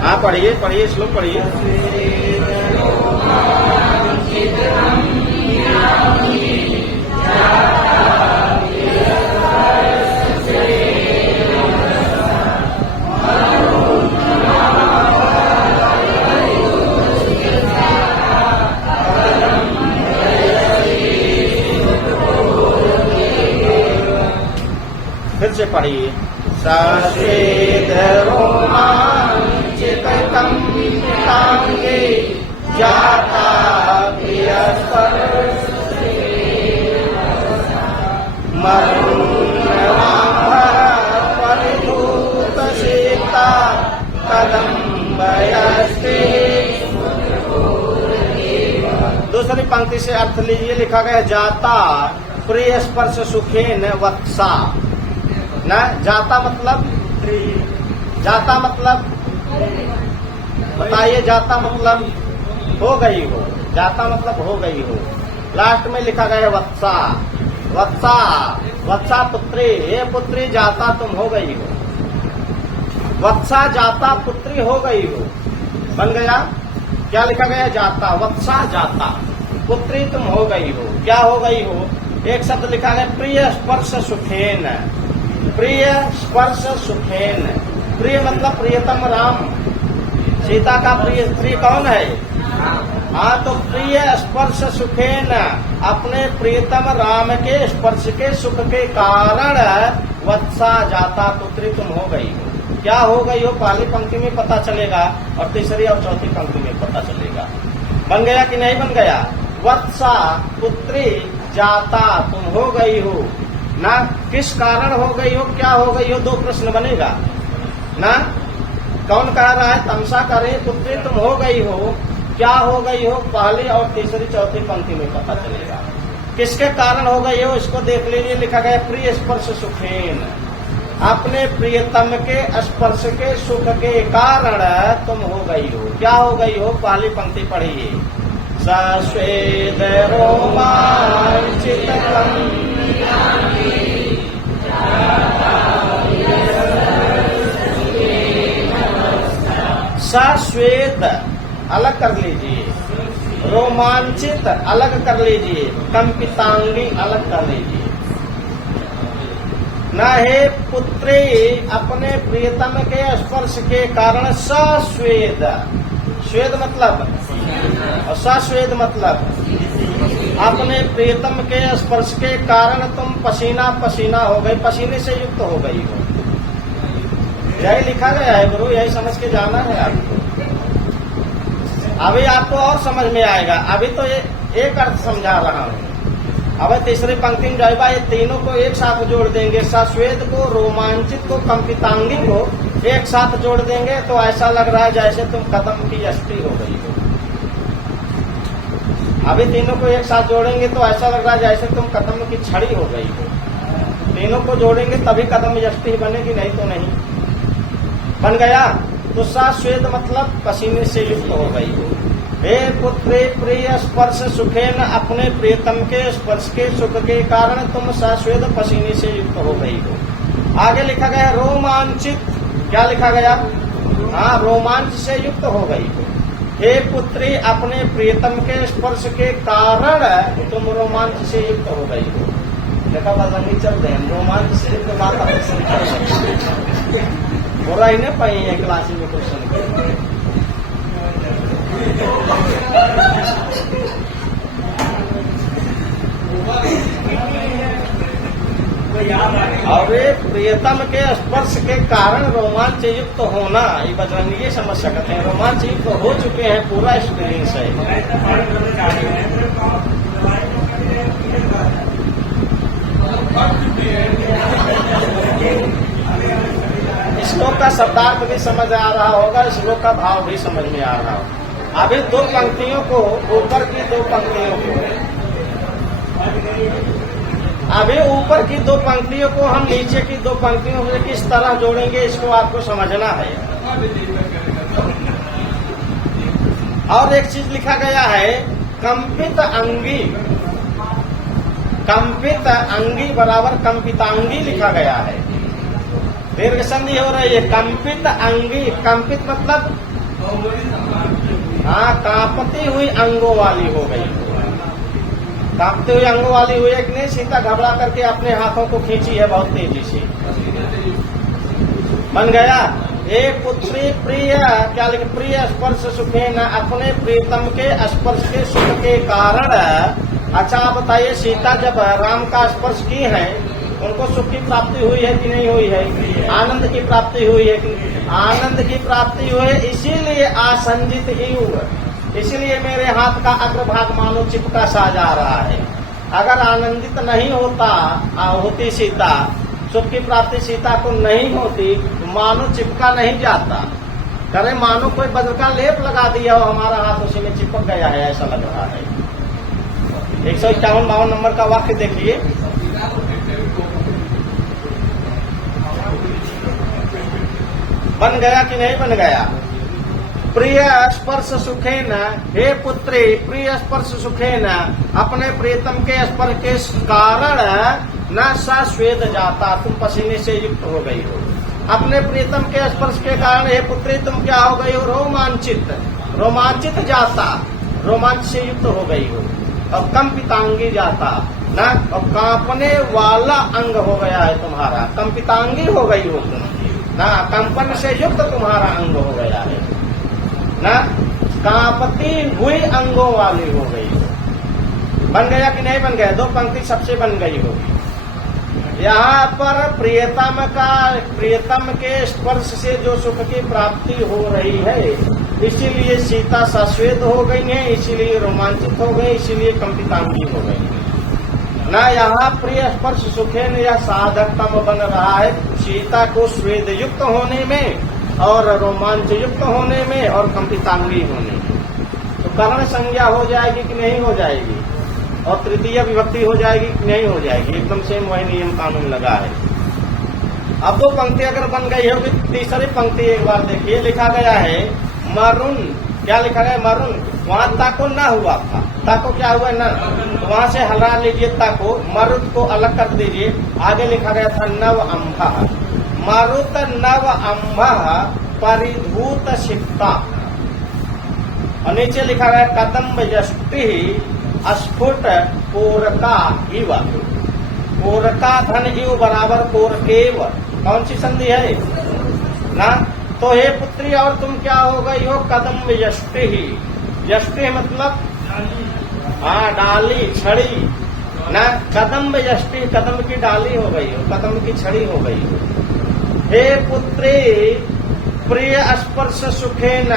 हाँ पढ़िए, पढ़िए, श्लोक पढ़िए। फिर से पढ़िए। सश्वेत रोमांचित कंपितांगे जाता प्रियस्पर्श परिभूत सीता कदम्बयस्ते। दूसरी पंक्ति से अर्थ लीजिए। लिखा गया जाता प्रिय स्पर्श सुखेन वत्सा ना। जाता मतलब, जाता मतलब बताइए, जाता मतलब हो गई हो, जाता मतलब हो गई हो। लास्ट में लिखा गया वत्सा, वत्सा, वत्सा पुत्री, ये पुत्री जाता तुम हो गई हो। वत्सा जाता पुत्री हो गई हो, बन गया। क्या लिखा गया? जाता, वत्सा जाता पुत्री तुम हो गई हो। क्या हो गई हो? एक शब्द लिखा गया प्रिय स्पर्श सुखेन। प्रिय स्पर्श सुखेन, प्रिय मतलब प्रियतम राम। सीता का प्रिय स्त्री कौन है? हाँ, तो प्रिय स्पर्श सुखेन, अपने प्रियतम राम के स्पर्श के सुख के कारण वत्सा जाता पुत्री तुम हो गई हो। क्या हो गई हो? पहली पंक्ति में पता चलेगा और तीसरी और चौथी पंक्ति में पता चलेगा। बन गया कि नहीं बन गया? वत्सा पुत्री जाता तुम हो गई हो ना। किस कारण हो गई हो? क्या हो गई हो? दो प्रश्न बनेगा ना। कौन कह रहा है? तमसा कर रही पुत्री तुम हो गई हो। क्या हो गई हो? पहली और तीसरी चौथी पंक्ति में पता चलेगा। किसके कारण हो गई हो? इसको देख लीजिए। लिखा गया प्रिय स्पर्श सुखेन, अपने प्रियतम के स्पर्श के सुख के कारण तुम हो गई हो। क्या हो गई हो? पहली पंक्ति पढ़िए। सश्वेत रोमांचित सश्वेत अलग कर लीजिए, रोमांचित अलग कर लीजिए, कंपितांगी अलग कर लीजिए। न हे पुत्री, अपने प्रियतम के स्पर्श के कारण सश्वेद, श्वेद मतलब और सश्वेद मतलब अपने प्रियतम के स्पर्श के कारण तुम पसीना पसीना हो गई, पसीने से युक्त हो गई हो। यही लिखा गया है गुरु, यही समझ के जाना है आपको। अभी आपको और समझ में आएगा। अभी तो ये एक अर्थ समझा रहा हूँ। अब तीसरी पंक्ति में जाएगा, ये तीनों को एक साथ जोड़ देंगे। सश्वेद को, रोमांचित को, कंपितांगी को एक साथ जोड़ देंगे तो ऐसा लग रहा है जैसे तुम कदम की यष्टि हो गई हो। अभी तीनों को एक साथ जोड़ेंगे तो ऐसा लग रहा है जैसे तुम कदम की छड़ी हो गई हो। तीनों को जोड़ेंगे तभी कदम यष्टि बनेगी, नहीं तो नहीं। बन गया। तो सा स्वेद मतलब पसीने से युक्त हो गई हो। हे पुत्रे प्रिय स्पर्श सुखेन, अपने प्रियतम के स्पर्श के सुख के कारण तुम सस्वेद पसीने से युक्त हो गई हो। आगे लिखा गया रोमांचित, क्या लिखा गया? हाँ, रोमांच से युक्त हो गई हो। हे पुत्री, अपने प्रियतम के स्पर्श के कारण तुम रोमांच से युक्त हो गई हो। देखा बदलनी चल रहे हैं, रोमांच से युक्त माता बोला ही ना पाई है क्लास में क्वेश्चन। अरे प्रियतम के स्पर्श के कारण रोमांच युक्त होना, ये बजरंगी समझ सकते हैं। रोमांच युक्त हो चुके हैं, पूरा एक्सपीरियंस है। श्लोक का शब्दार्थ भी समझ आ रहा होगा, श्लोक का भाव भी समझ में आ रहा होगा। अभी दो पंक्तियों को, ऊपर की दो पंक्तियों को, अभी ऊपर की दो पंक्तियों को हम नीचे की दो पंक्तियों से किस तरह जोड़ेंगे, इसको आपको समझना है। और एक चीज लिखा गया है, कंपित अंगी, कंपित अंगी बराबर कंपितांगी लिखा गया है। दीर्घ संधि हो रही है। कंपित अंगी, कंपित मतलब हाँ, कांपती हुई अंगों वाली हो गई। कांपती हुई अंगों वाली हुई है कि नहीं? सीता घबरा करके अपने हाथों को खींची है बहुत तेजी से। बन गया। ए पुत्री प्रिय, क्या लिखे? प्रिय स्पर्श सुखे न, अपने प्रियतम के स्पर्श के सुख के कारण। अच्छा आप बताइए, सीता जब राम का स्पर्श की है, उनको सुख की प्राप्ति हुई है कि नहीं हुई है? आनंद की प्राप्ति हुई है कि? आनंद की प्राप्ति हुई है, इसीलिए आसंजित ही हुआ। इसीलिए मेरे हाथ का अग्रभाग मानो चिपका सा जा रहा है। अगर आनंदित नहीं होती सीता, सुख की प्राप्ति सीता को नहीं होती, तो मानो चिपका नहीं जाता। करे मानो कोई वज्र का लेप लगा दिया हो, हमारा हाथ उसी में चिपक गया है, ऐसा लग रहा है। 151-52 नंबर का वाक्य देखिए। बन गया कि नहीं बन गया? प्रिय स्पर्श सुखे न, हे पुत्री प्रिय स्पर्श सुखे न, अपने प्रियतम के स्पर्श के कारण न सा स्वेद जाता, तुम पसीने से युक्त हो गई हो। अपने प्रियतम के स्पर्श के कारण हे पुत्री तुम क्या हो गई हो? रोमांचित, रोमांचित जाता, रोमांच से युक्त हो गई हो। और कंपितांगी जाता न, और कांपने वाला अंग हो गया है तुम्हारा, कंपितांगी हो गई हो तुम ना, कंपन से युक्त तुम्हारा अंग हो गया है ना, कांपती हुई अंगों वाली हो गई हो। बन गया कि नहीं बन गया? दो पंक्ति सबसे बन गई होगी। यहाँ पर प्रियतम के स्पर्श से जो सुख की प्राप्ति हो रही है, इसीलिए सीता सस्वेद हो गई है, इसीलिए रोमांचित हो गई, इसीलिए कंपितांगी हो गई ना। यहाँ प्रिय स्पर्श सुखेन या साधकतम बन रहा है सीता को स्वेद युक्त होने में और रोमांच युक्त होने में और कंपितांगी होने में। तो कर्ण संज्ञा हो जाएगी कि नहीं हो जाएगी? और तृतीय विभक्ति हो जाएगी कि नहीं हो जाएगी? एकदम सेम वही नियम कानून लगा है। अब दो पंक्ति अगर बन गई होगी, तीसरी पंक्ति एक बार देखिए। लिखा गया है मरुन, क्या लिखा गया? मरुन। वहां ताको ना हुआ था, ताको क्या हुआ? ना, वहां से हटा लीजिए ताको, मरुत को अलग कर दीजिए। आगे लिखा गया था नव अम्भा, मरुत नव अम्भा परिधूत सिक्ता। और नीचे लिखा गया कदम्ब यष्टि स्फुट कोरका इव, कोरका धन इव बराबर कोरकेव। कौन सी संधि है ना? तो हे पुत्री और तुम क्या हो गई हो? कदम्ब यष्टि, यष्टि मतलब हाँ डाली, छड़ी ना। कदम्ब यष्टि, कदम्ब की डाली हो गई हो, कदम्ब की छड़ी हो गई हो। हे पुत्री प्रिय स्पर्श सुखे न,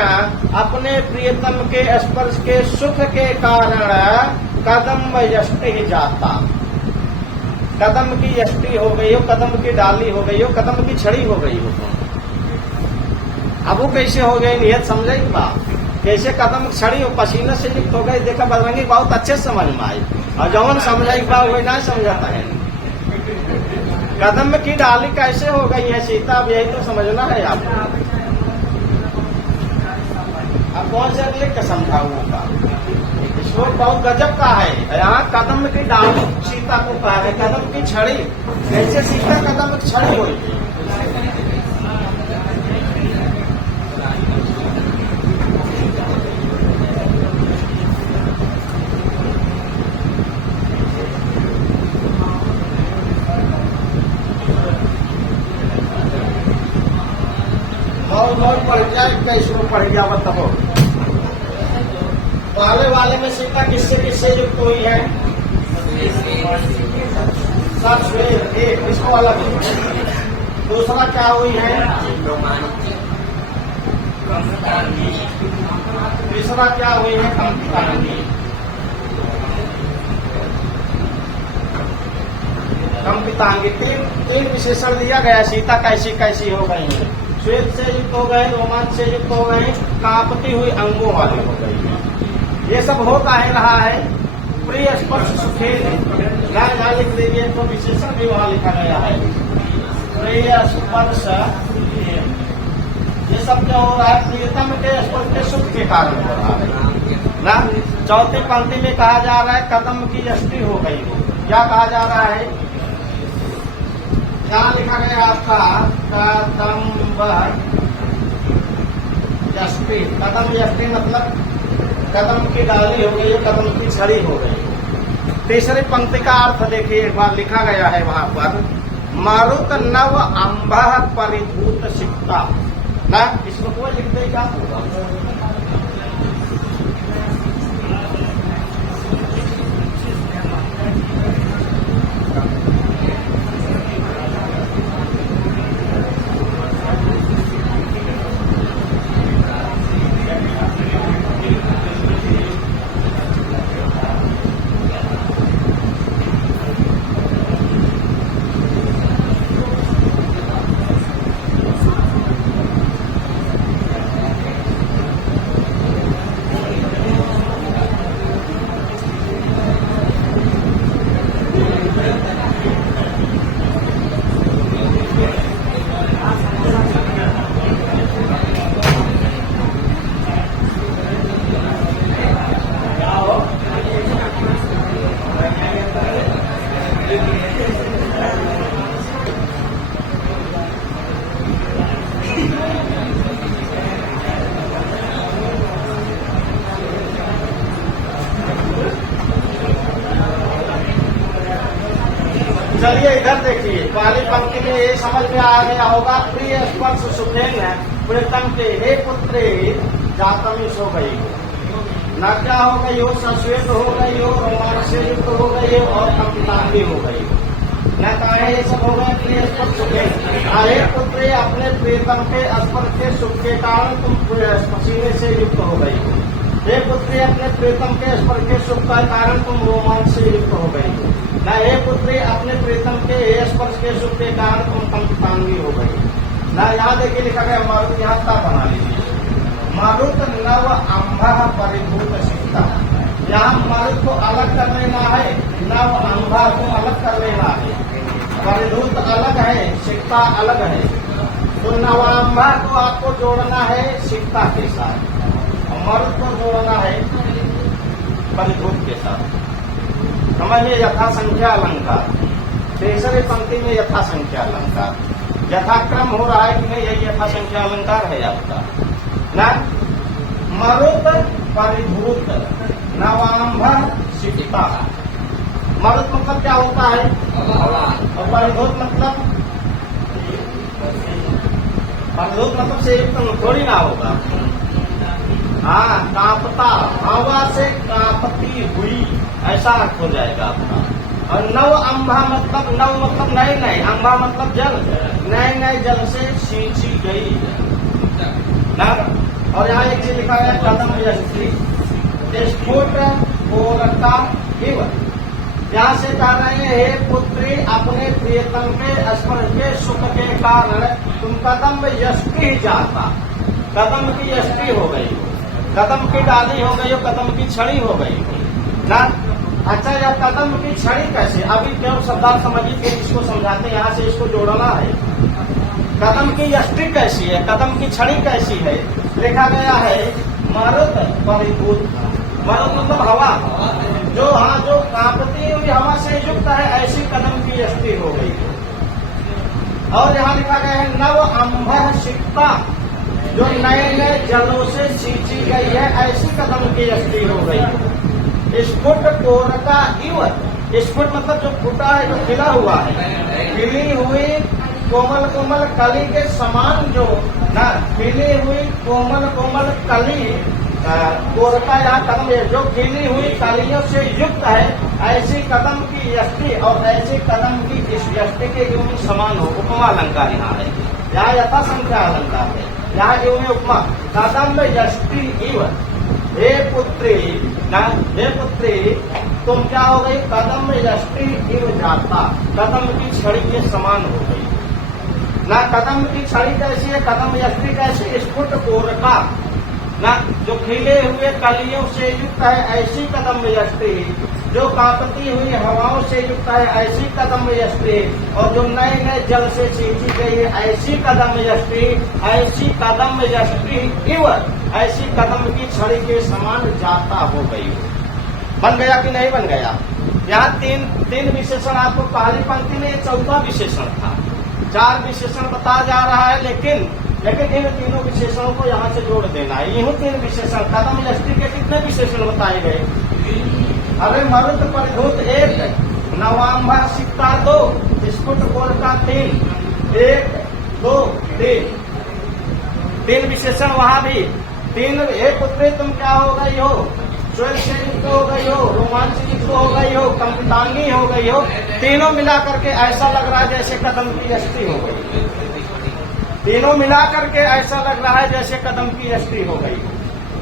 अपने प्रियतम के स्पर्श के सुख के कारण कदम्ब यष्टि जाता, कदम्ब की यष्टि हो गई हो, कदम्ब की डाली हो गई हो, कदम्ब की छड़ी हो गई हो। अब वो कैसे हो गई? नियत समझेगी बात, कैसे कदम छड़ी हो, पसीने से युक्त हो गई। देखा बदरंगी बहुत अच्छे समझ में आई, और जौन समझाई बात वही ना समझाता है। कदम की डाली कैसे हो गई है सीता? अब यही तो समझना है आपको। अब कौन से लिख के समझाऊंगा? श्लोक बहुत गजब का है। यहाँ कदम की डाल सीता को कहा है कदम की छड़ी, कैसे सीता कदम की छड़ी हुई? बहुत पढ़ जाए, कैसे पढ़ गया बताओ। पहले वाले में सीता किससे किससे युक्त हुई है? सब श्वेत एक, इसको अलग। दूसरा क्या हुई है? तीसरा क्या हुई है? कंपितांगी। कंपितांगी तीन विशेषण दिया गया। सीता कैसी कैसी हो गई है? श्वेत से युक्त हो गए, रोमांच से युक्त हो गए, कांपती हुई अंगों वाले हो गई। ये सब हो काहे रहा है? प्रिय स्पर्श सुखे यहाँ लिख दीजिए, तो विशेषण भी वहां लिखा गया है प्रिय स्पर्श। ये सब क्या हो रहा है? प्रियतम के स्पर्श के सुख के कारण हो रहा है ना। चौथी पंक्ति में कहा जा रहा है कदम की यष्टि हो गई हो। क्या कहा जा रहा है? क्या लिखा गया आपका? कदम यष्टि। कदम यष्टि मतलब कदम की डाली हो गई, कदम की छड़ी हो गई। तीसरी पंक्ति का अर्थ देखिए, एक बार लिखा गया है वहां पर मारुत नव अंबा परिभूत सिक्ता ना। इसको कोई लिख देगा? चलिए इधर देखिए, पहली पंक्ति में ये समझ में आ गया होगा प्रिय स्पर्श सुखेन है प्रीतम के हे पुत्री जातमी सो गई हो। न क्या हो गई हो? सश्वेत हो गई हो, रोमांच से युक्त हो गई हो और कंपितांगी हो गई हो। न कहा ये सब हो गए प्रिय स्पर्श सुखेन। हे पुत्री अपने प्रीतम के स्पर्श के सुख के कारण तुम पसीने से युक्त हो गई हो। हे पुत्री अपने प्रीतम के स्पर्श के सुख का कारण तुम रोमांच से युक्त हो गई हो। न हे पुत्री अपने प्रीतम के स्पर्श के सुख के कारण तुम कंपितांगी हो गई। न यहाँ देखिए लिखा गया मारुत, यहाँ का बना लीजिए मारुत नव अंबा परिभूत सिक्ता। यहाँ मारुत को अलग कर लेना है, नव अंबा को अलग कर लेना है। परिभूत अलग है, सिक्ता अलग है। तो नवांबा को आपको जोड़ना है सिक्ता के साथ, मारुत को जोड़ना है परिभूत के साथ। समझ में यथा संख्या अलंकार। तीसरी पंक्ति में यथा संख्या अलंकार यथाक्रम हो रहा है कि नहीं? यही यथा संख्या अलंकार है आपका ना। मरुत परिभूत नवांभ सिक्ता। मरुत मतलब क्या होता है? और परिभूत मतलब से युक्त थोड़ी ना होगा। हाँ, कांपता, हवा से कांपती हुई, ऐसा अर्थ हो जाएगा आपका। और नव अंबा मतलब नव मतलब नए नए, अंबा मतलब जल, नए नए जल से सींची गई ना। और यहाँ एक चीज लिखा है कदम यष्टि स्फुट पूरता एवं। यहाँ से कह रहे हैं हे पुत्री अपने प्रियतम के स्पर्श के सुख के कारण तुम कदम यष्टि जाता, कदम की यष्टि हो गई, कदम की डाली हो गई हो, कदम की छड़ी हो गई ना। अच्छा, यह कदम की छड़ी कैसे? अभी क्यों शब्दार्थ समझिए, फिर इसको समझाते हैं। यहाँ से इसको जोड़ना है। कदम की यष्टि कैसी है? कदम की छड़ी कैसी है? लिखा गया है मरुत परिभूत। मरुत मतलब हवा, जो कांपती हुई हवा से युक्त है, ऐसी कदम की यष्टि हो गई। और यहाँ लिखा गया है नव अंबर सिक्ता, जो नए नए जलों से सींची गई है, ऐसी कदम की यष्टि हो गई। स्फुट कोरका इव, स्फुट मतलब जो फूटा है, जो खिला हुआ है, खिली हुई कोमल कोमल कली के समान, जो ना खिली हुई कोमल कोमल कली, कोरका यहाँ कदम है, जो खिली हुई कलियों से युक्त है, ऐसी कदम की यष्टि। और ऐसी कदम की इस यष्टि के युग में समान हो, उपमा अलंकार यहाँ है, यहाँ यथा संख्या अलंकार है, यहाँ युग में उपमा। कदम यष्टि इव, हे पुत्री ना, हे पुत्री तुम क्या हो गई, कदम यष्टि इव जाता, कदम की छड़ी के समान हो गई ना। कदम की छड़ी कैसी है, कदम यष्टि कैसी, स्फुट कोरका ना, जो खिले हुए कलियों से युक्त है, ऐसी कदम यष्टि। जो कांपती हुई हवाओं से युक्त है, ऐसी कदम यष्टि। और जो नए नए जल से सींची गई है, ऐसी कदम यष्टि। ऐसी कदम यष्टि इव, ऐसी कदम की छड़ी के समान जाता हो गई। बन गया कि नहीं बन गया? यहाँ तीन विशेषण आपको पहली पंक्ति में, चौथा विशेषण था। 4 विशेषण बता जा रहा है, लेकिन इन तीनों विशेषणों को यहाँ से जोड़ देना है। यूं 3 विशेषण, कदम यष्टि के कितने विशेषण बताए गए? अरे मरुत परिभूत 1, नवांबर सिक्ता 2, स्फुट कोरका 3, 1 2 3 विशेषण वहां भी 3। एक पुत्री तुम क्या हो गई हो, स्वर से युक्त हो गई हो, रोमांच युक्त हो गई हो, कंपितांगी हो गई हो। तीनों मिला करके ऐसा लग रहा है जैसे कदम की यष्टि हो गई। तीनों मिला करके ऐसा लग रहा है जैसे कदम की यष्टि हो गई।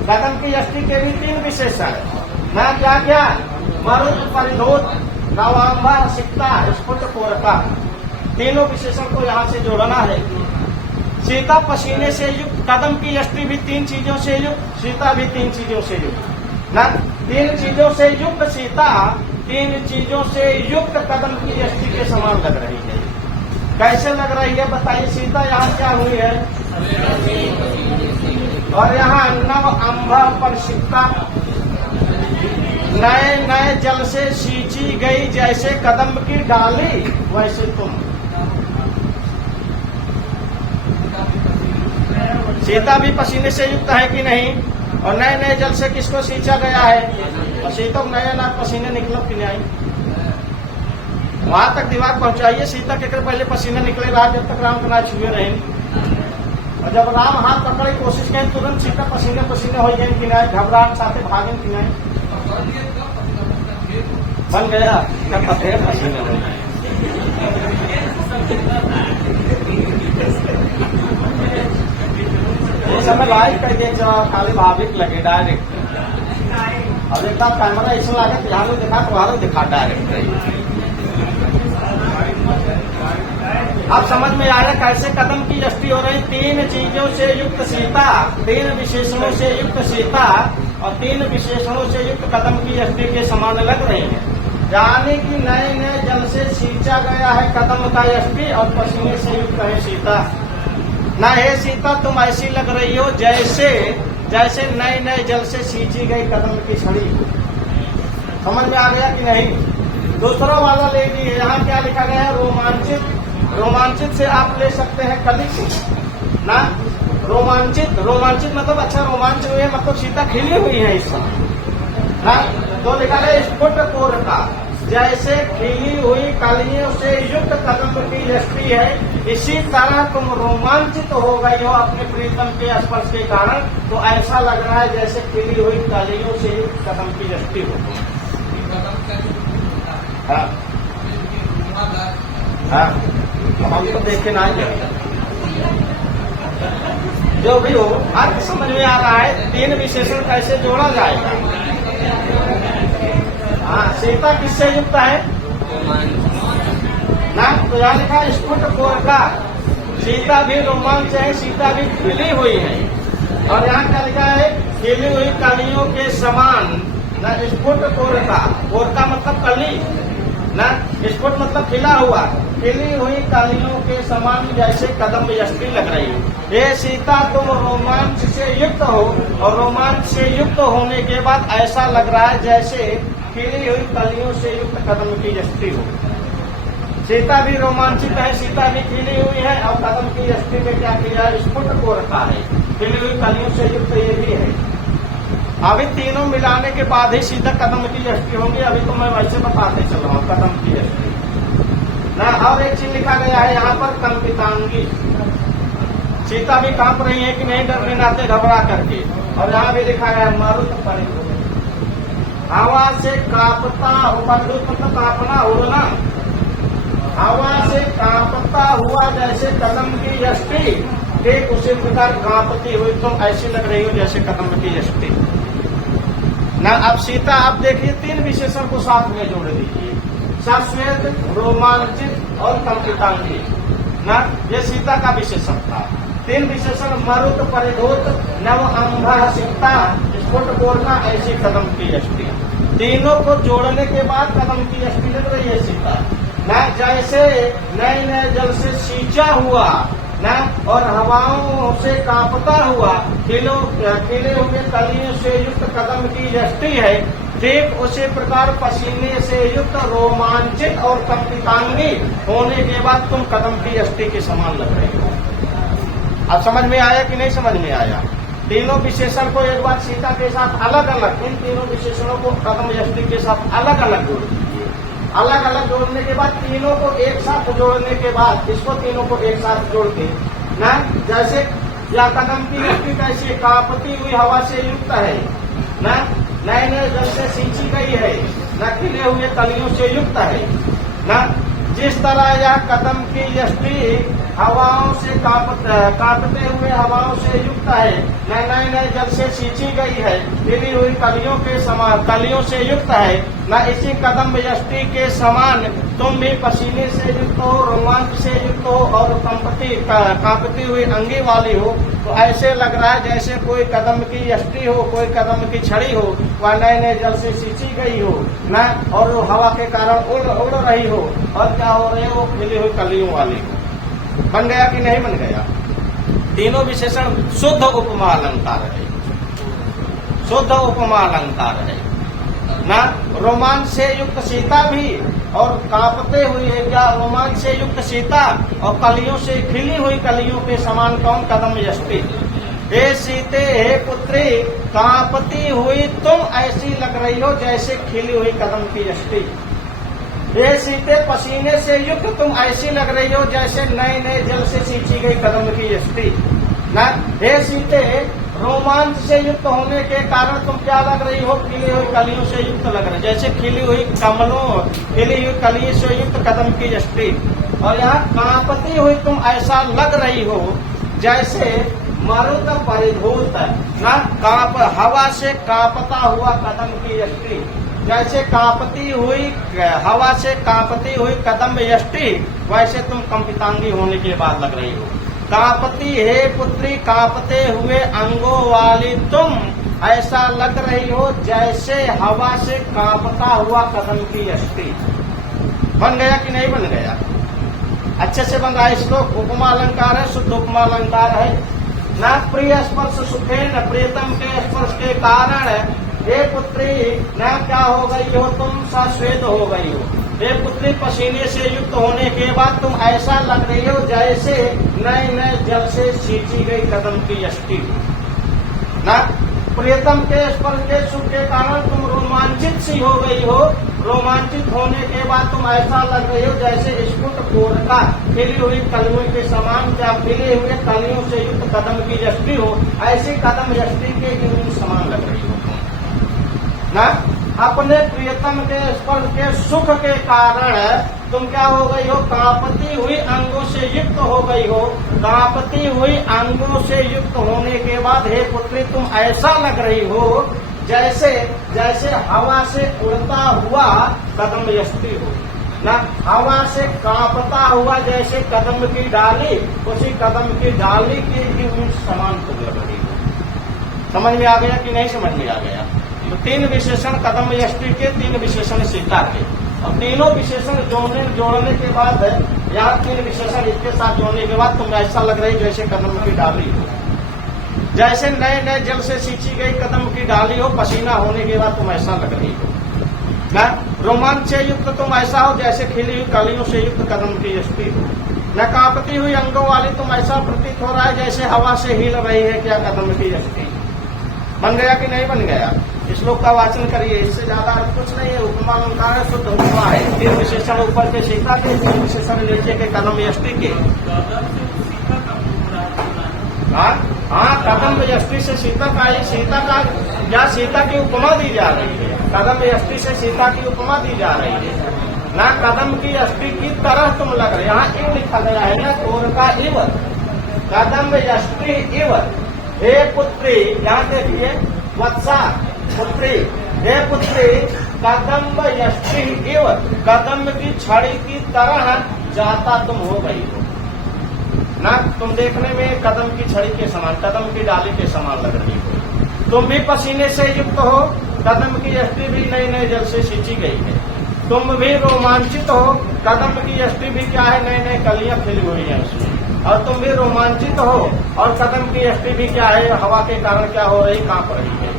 कदम की यष्टि के भी 3 विशेषण, मैं क्या क्या, मरुत परिधोत, नवांबर सिक्ता, स्फुट कोरका, तीनों विशेषण को यहाँ से जोड़ना है। सीता पसीने से युक्त, कदम की यष्टि भी 3 चीजों से युक्त, सीता भी 3 चीजों से युक्त ना। 3 चीजों से युक्त सीता 3 चीजों से युक्त कदम की यष्टि के समान लग रही है। कैसे लग रही है बताइए? सीता यहाँ क्या हुई है, और यहाँ नव अंबर पर सिक्ता, नए नए जल से सींची गई जैसे कदम की डाली, वैसे तुम। सीता भी पसीने से युक्त है कि नहीं? और नए नए जल से किसको सींचा गया है? और सीता नए नए पसीने निकलो कि नहीं? वहां तक दिमाग पहुंचाइए। सीता के पहले पसीने निकले रहा जब तक राम का छुए रहे, और जब राम हाथ पकड़े कोशिश करें, तुरंत सीता पसीने पसीने हो गए कि नहीं, घबराहट साथे भागे कि नहीं? बन गया पसीने हो गए। ये समय लाइक कर दिए, खाली भाविक लगे डायरेक्ट। अब एक बार कैमरा ऐसा लगे, यहाँ दिखा तो वहां दिखा डायरेक्ट। अब समझ में आया कैसे कदम की यष्टि हो रही। 3 चीजों से युक्त सीता, 3 विशेषणों से युक्त सीता और 3 विशेषणों से युक्त कदम की यष्टि के समान लग रही है। यानी कि नए नए जल से सींचा गया है कदम का यष्टि, और पसीने से युक्त है सीता ना। हे सीता तुम ऐसी लग रही हो जैसे नए नए जल से सींची गई कदम की छड़ी। समझ में आ गया कि नहीं? दूसरा वाला ले लीजिए। यहाँ क्या लिखा गया है? रोमांचित। रोमांचित से आप ले सकते हैं कलित ना। रोमांचित मतलब अच्छा रोमांच हुए, मतलब सीता खिली हुई है इस समय ना। तो लिखा है स्फुट कोरका, जैसे खिली हुई कलियों से युक्त कदम की यष्टि है, इसी तरह तुम रोमांचित हो गई हो अपने प्रीतम के स्पर्श के कारण। तो ऐसा लग रहा है जैसे खिली हुई कलियों से युक्त कदम की यष्टि हो। हाँ हाँ, हम तो देखे ना जो भी हो, अर्थ समझ में आ रहा है। 3 विशेषण कैसे जोड़ा जाएगा? हाँ, सीता किससे युक्त है ना? तो यहाँ लिखा है स्फुट कोरका, सीता भी रोमांच है, सीता भी खिली हुई है। और यहाँ क्या लिखा है? खिली हुई कलियों के समान ना। स्फुट कोरका, कोरका मतलब कली ना, स्फुट मतलब खिला हुआ, खिली हुई कलियों के समान जैसे कदम यष्टि लग रही हो। हे सीता, तुम रोमांच से युक्त हो और रोमांच से युक्त होने के बाद ऐसा लग रहा है जैसे खिली हुई कलियों से युक्त कदम की यष्टि हो। सीता भी रोमांचित है, सीता भी खिली हुई है और कदम की यष्टि में क्या किया है, स्फुट को रखा है, खिली हुई कलियों से युक्त ये भी है। अभी तीनों मिलाने के बाद ही सीधा कदम की यष्टि होंगी। अभी तो मैं वैसे बताते चल रहा हूँ कदम की यष्टि ना। और एक चीज लिखा गया है यहाँ पर कंपितांगी। सीता भी कांप रही है कि नहीं, डर बिनाते घबरा करके। और यहाँ भी लिखा गया है मारुत परिधो, हवा से कांपता, मतलब कांपना, उड़ना, हवा से कांपता हुआ जैसे कदम की यष्टि, ठीक उसी प्रकार कांपती हुई तुम ऐसी लग रही हो जैसे कदम की यष्टि ना। अब सीता, आप देखिए तीन विशेषण को साथ में जोड़ दीजिए, सश्वेत, रोमांचित और कंपितांगी ना। ये सीता का विशेषण था। तीन विशेषण, मरुत परिधोत, नव अंधा सीता, स्फुट बोलना, ऐसी कदम की यष्टि। तीनों को जोड़ने के बाद कदम की यष्टि लग रही है सीता ना। जैसे नए नए जल से सींचा हुआ ना और हवाओं से कांपता हुआ खिले हुए कलियों से युक्त कदम की यष्टि है, ठीक उसी प्रकार पसीने से युक्त रोमांचित और कंपितांगी होने के बाद तुम कदम की यष्टि के समान लग रहे हो। अब समझ में आया कि नहीं समझ में आया? तीनों विशेषण को एक बार सीता के साथ अलग अलग, इन तीनों विशेषणों को कदम यष्टि के साथ अलग अलग जोड़ दीजिए। अलग अलग जोड़ने के बाद तीनों को एक साथ जोड़ने के बाद इसको तीनों को एक साथ जोड़ के ना, जैसे या कदम की यष्टि कैसी कांपती हुई हवा से युक्त है ना, नए नए जल से सींची गई है ना, खिले हुए कलियों से युक्त है ना। जिस तरह यह कदम की यष्टि हवाओं से कांपते हुए हवाओं से युक्त है, नए नए जल से सींची गई है, खिली हुई कलियों के समान कलियों से युक्त है न, इसी कदम यष्टि के समान तुम भी पसीने से युक्त हो, रोमांच से युक्त हो और कांपती हुई अंगी वाली हो। तो ऐसे लग रहा है जैसे कोई कदम की यष्टि हो, कोई कदम की छड़ी हो, वह नए नए जल से सींची गई हो न, और हवा के कारण उड़ रही हो और क्या हो रही हो, खिली हुई कलियों वाली हो। बन गया कि नहीं बन गया? तीनों विशेषण शुद्ध उपमा अलंकार है, शुद्ध उपमा अलंकार है ना। रोमांच से युक्त सीता भी और कांपते हुई है क्या, रोमांच से युक्त सीता और कलियों से खिली हुई कलियों के समान कौन, कदम यष्टि। हे सीते, हे पुत्री, कांपती हुई तुम ऐसी लग रही हो जैसे खिली हुई कदम की यष्टि। हे सीते, पसीने से युक्त तुम ऐसी लग रही हो जैसे नए नए जल से सींची गई कदम की यष्टि ना। हे सीते, रोमांच से युक्त होने के कारण तुम क्या लग रही हो, खिली हुई कलियों से युक्त लग रही, जैसे खिली हुई कलियों से युक्त कदम की यष्टि। और यहाँ कांपती हुई तुम ऐसा लग रही हो जैसे मरुत परिधोत ना, हवा से कांपता हुआ कदम की यष्टि। जैसे कांपती हुई हवा से कांपती हुई कदम यष्टि, वैसे तुम कंपितांगी होने के बाद लग रही हो। कांपती, हे पुत्री, कांपते हुए अंगों वाली तुम ऐसा लग रही हो जैसे हवा से कांपता हुआ कदम की यष्टि। बन गया कि नहीं बन गया? अच्छे से बन रहा है। श्लोक उपमा अलंकार है, शुद्ध उपमा अलंकार है ना। प्रिय स्पर्श सुखे न, प्रियतम के स्पर्श के कारण हे पुत्री न क्या हो गई हो, तुम सश्वेत हो गई हो। हे पुत्री, पसीने से युक्त होने के बाद तुम ऐसा लग रही हो जैसे नए नए जल से सींची गई कदम की यष्टि ना। प्रियतम के स्पर्श के सुख के कारण तुम रोमांचित सी हो गई हो। रोमांचित होने के बाद तुम ऐसा लग रही हो जैसे स्फुट कोरका, खिली हुई कलियों के समान, क्या खिले हुए कलियों से युक्त कदम की यष्टि हो, ऐसी कदम यष्टि के समान लग रही हो ना। अपने प्रियतम के स्पर्श के सुख के कारण तुम क्या हो गई हो, कांपती हुई अंगों से युक्त हो गई हो। कांपती हुई अंगों से युक्त होने के बाद हे पुत्री, तुम ऐसा लग रही हो जैसे जैसे हवा से उड़ता हुआ कदम यष्टि हो ना। हवा से कांपता हुआ जैसे कदम की डाली, उसी कदम की डाली की समान तुम लग रही हो। समझ में आ गया कि नहीं समझ में आ गया? तो तीन विशेषण कदम यष्टि के, तीन विशेषण सीता के, और तीनों विशेषण जोड़ने के बाद यहाँ 3 विशेषण इसके साथ जोड़ने के बाद तुम्हें ऐसा लग रही जैसे कदम की डाली हो, जैसे नए नए जल से सींची गई कदम की डाली हो, पसीना होने के बाद तुम ऐसा लग रही हो। न रोमांच से युक्त तुम ऐसा हो जैसे खिली हुई कलियों से युक्त कदम की यष्टि हो। न कांपती हुई अंगों वाली तुम ऐसा प्रतीत हो रहा है जैसे हवा से हिल रही है क्या कदम की यष्टि। बन गया कि नहीं बन गया? श्लोक का वाचन करिए, इससे ज्यादा कुछ नहीं है। उपमा अलंकार है, शुद्ध उपमा है। 3 विशेषण ऊपर के सीता के, 3 विशेषण नीचे के कदम यष्टि के। हाँ, कदम यष्टि से सीता का ही, सीता का या सीता की उपमा दी जा रही है। कदम यष्टि से सीता की उपमा दी जा रही है ना, कदम की यष्टि की तरह तुम लग रहे। यहाँ इव लिखा गया है ना, तोर का इव, कदम यष्टि इव। हे पुत्री, यहाँ देखिए, वत्सा पुत्री, हे पुत्री, कदम यष्टि इव, कदम की छड़ी की तरह जाता तुम हो गई हो ना। तुम देखने में कदम की छड़ी के समान, कदम की डाली के समान लग रही हो। तुम भी पसीने से युक्त हो, कदम की यष्टि भी नए नए जल से सींची गई है। तुम भी रोमांचित हो, कदम की यष्टि भी क्या है, नए नए कलियां खिली हुई हैं उसमें। और तुम भी रोमांचित हो, और कदम की यष्टि भी क्या है, हवा के कारण क्या हो रही, कांप रही है।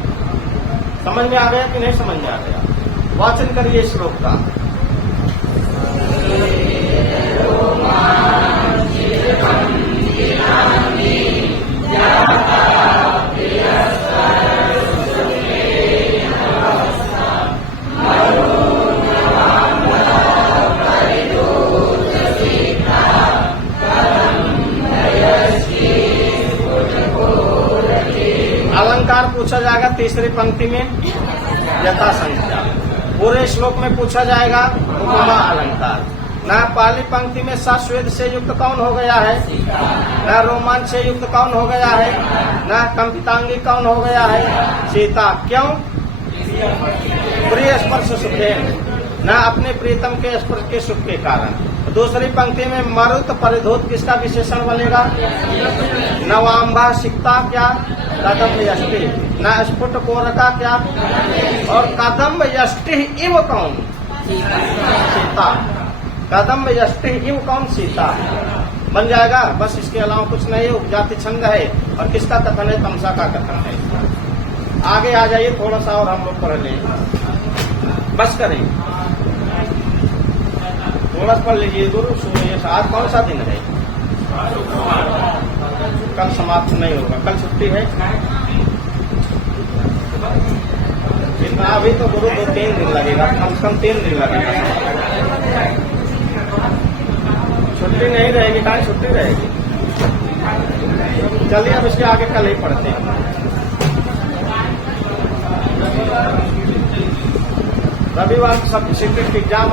समझ में आ गया कि नहीं समझ में आ गया? वाचन करिए श्लोक का। अलंकार पूछा जाएगा तीसरी पंक्ति में यथा संख्या। पूरे श्लोक में पूछा जाएगा उपमा अलंकार। ना पहली पंक्ति में सश्वेद से युक्त कौन हो गया है, ना रोमांच से युक्त कौन हो गया है, ना कंपितांगी कौन हो गया है, सीता। क्यों? प्रिय स्पर्श सुखे, ना अपने प्रीतम के स्पर्श के सुख के कारण। दूसरी पंक्ति में मरुत परिधोत किसका विशेषण बनेगा? नवाम्बा सिक्ता क्या, कदम यष्टि। न स्फुट कोरका क्या, और कदम यष्टि इव कौन? सीता। कदम यष्टि इव कौन? सीता। बन जाएगा। बस इसके अलावा कुछ नहीं है। उपजाति छंद है। और किसका कथन है? तमसा का कथन है। आगे आ जाइए, थोड़ा सा और हम लोग पढ़ लें। बस करें, थोड़ा पढ़ लीजिए। गुरु सूर्य, आज कौन सा दिन है? कल समाप्त नहीं होगा, कल छुट्टी है। इतना अभी तो गुरु 2-3 दिन लगेगा, कम से कम 3 दिन लगेगा। छुट्टी नहीं रहेगी, कहाँ छुट्टी रहेगी? चलिए अब इसके आगे कल ही पढ़ते हैं। रविवार सब शिफ्ट एग्जाम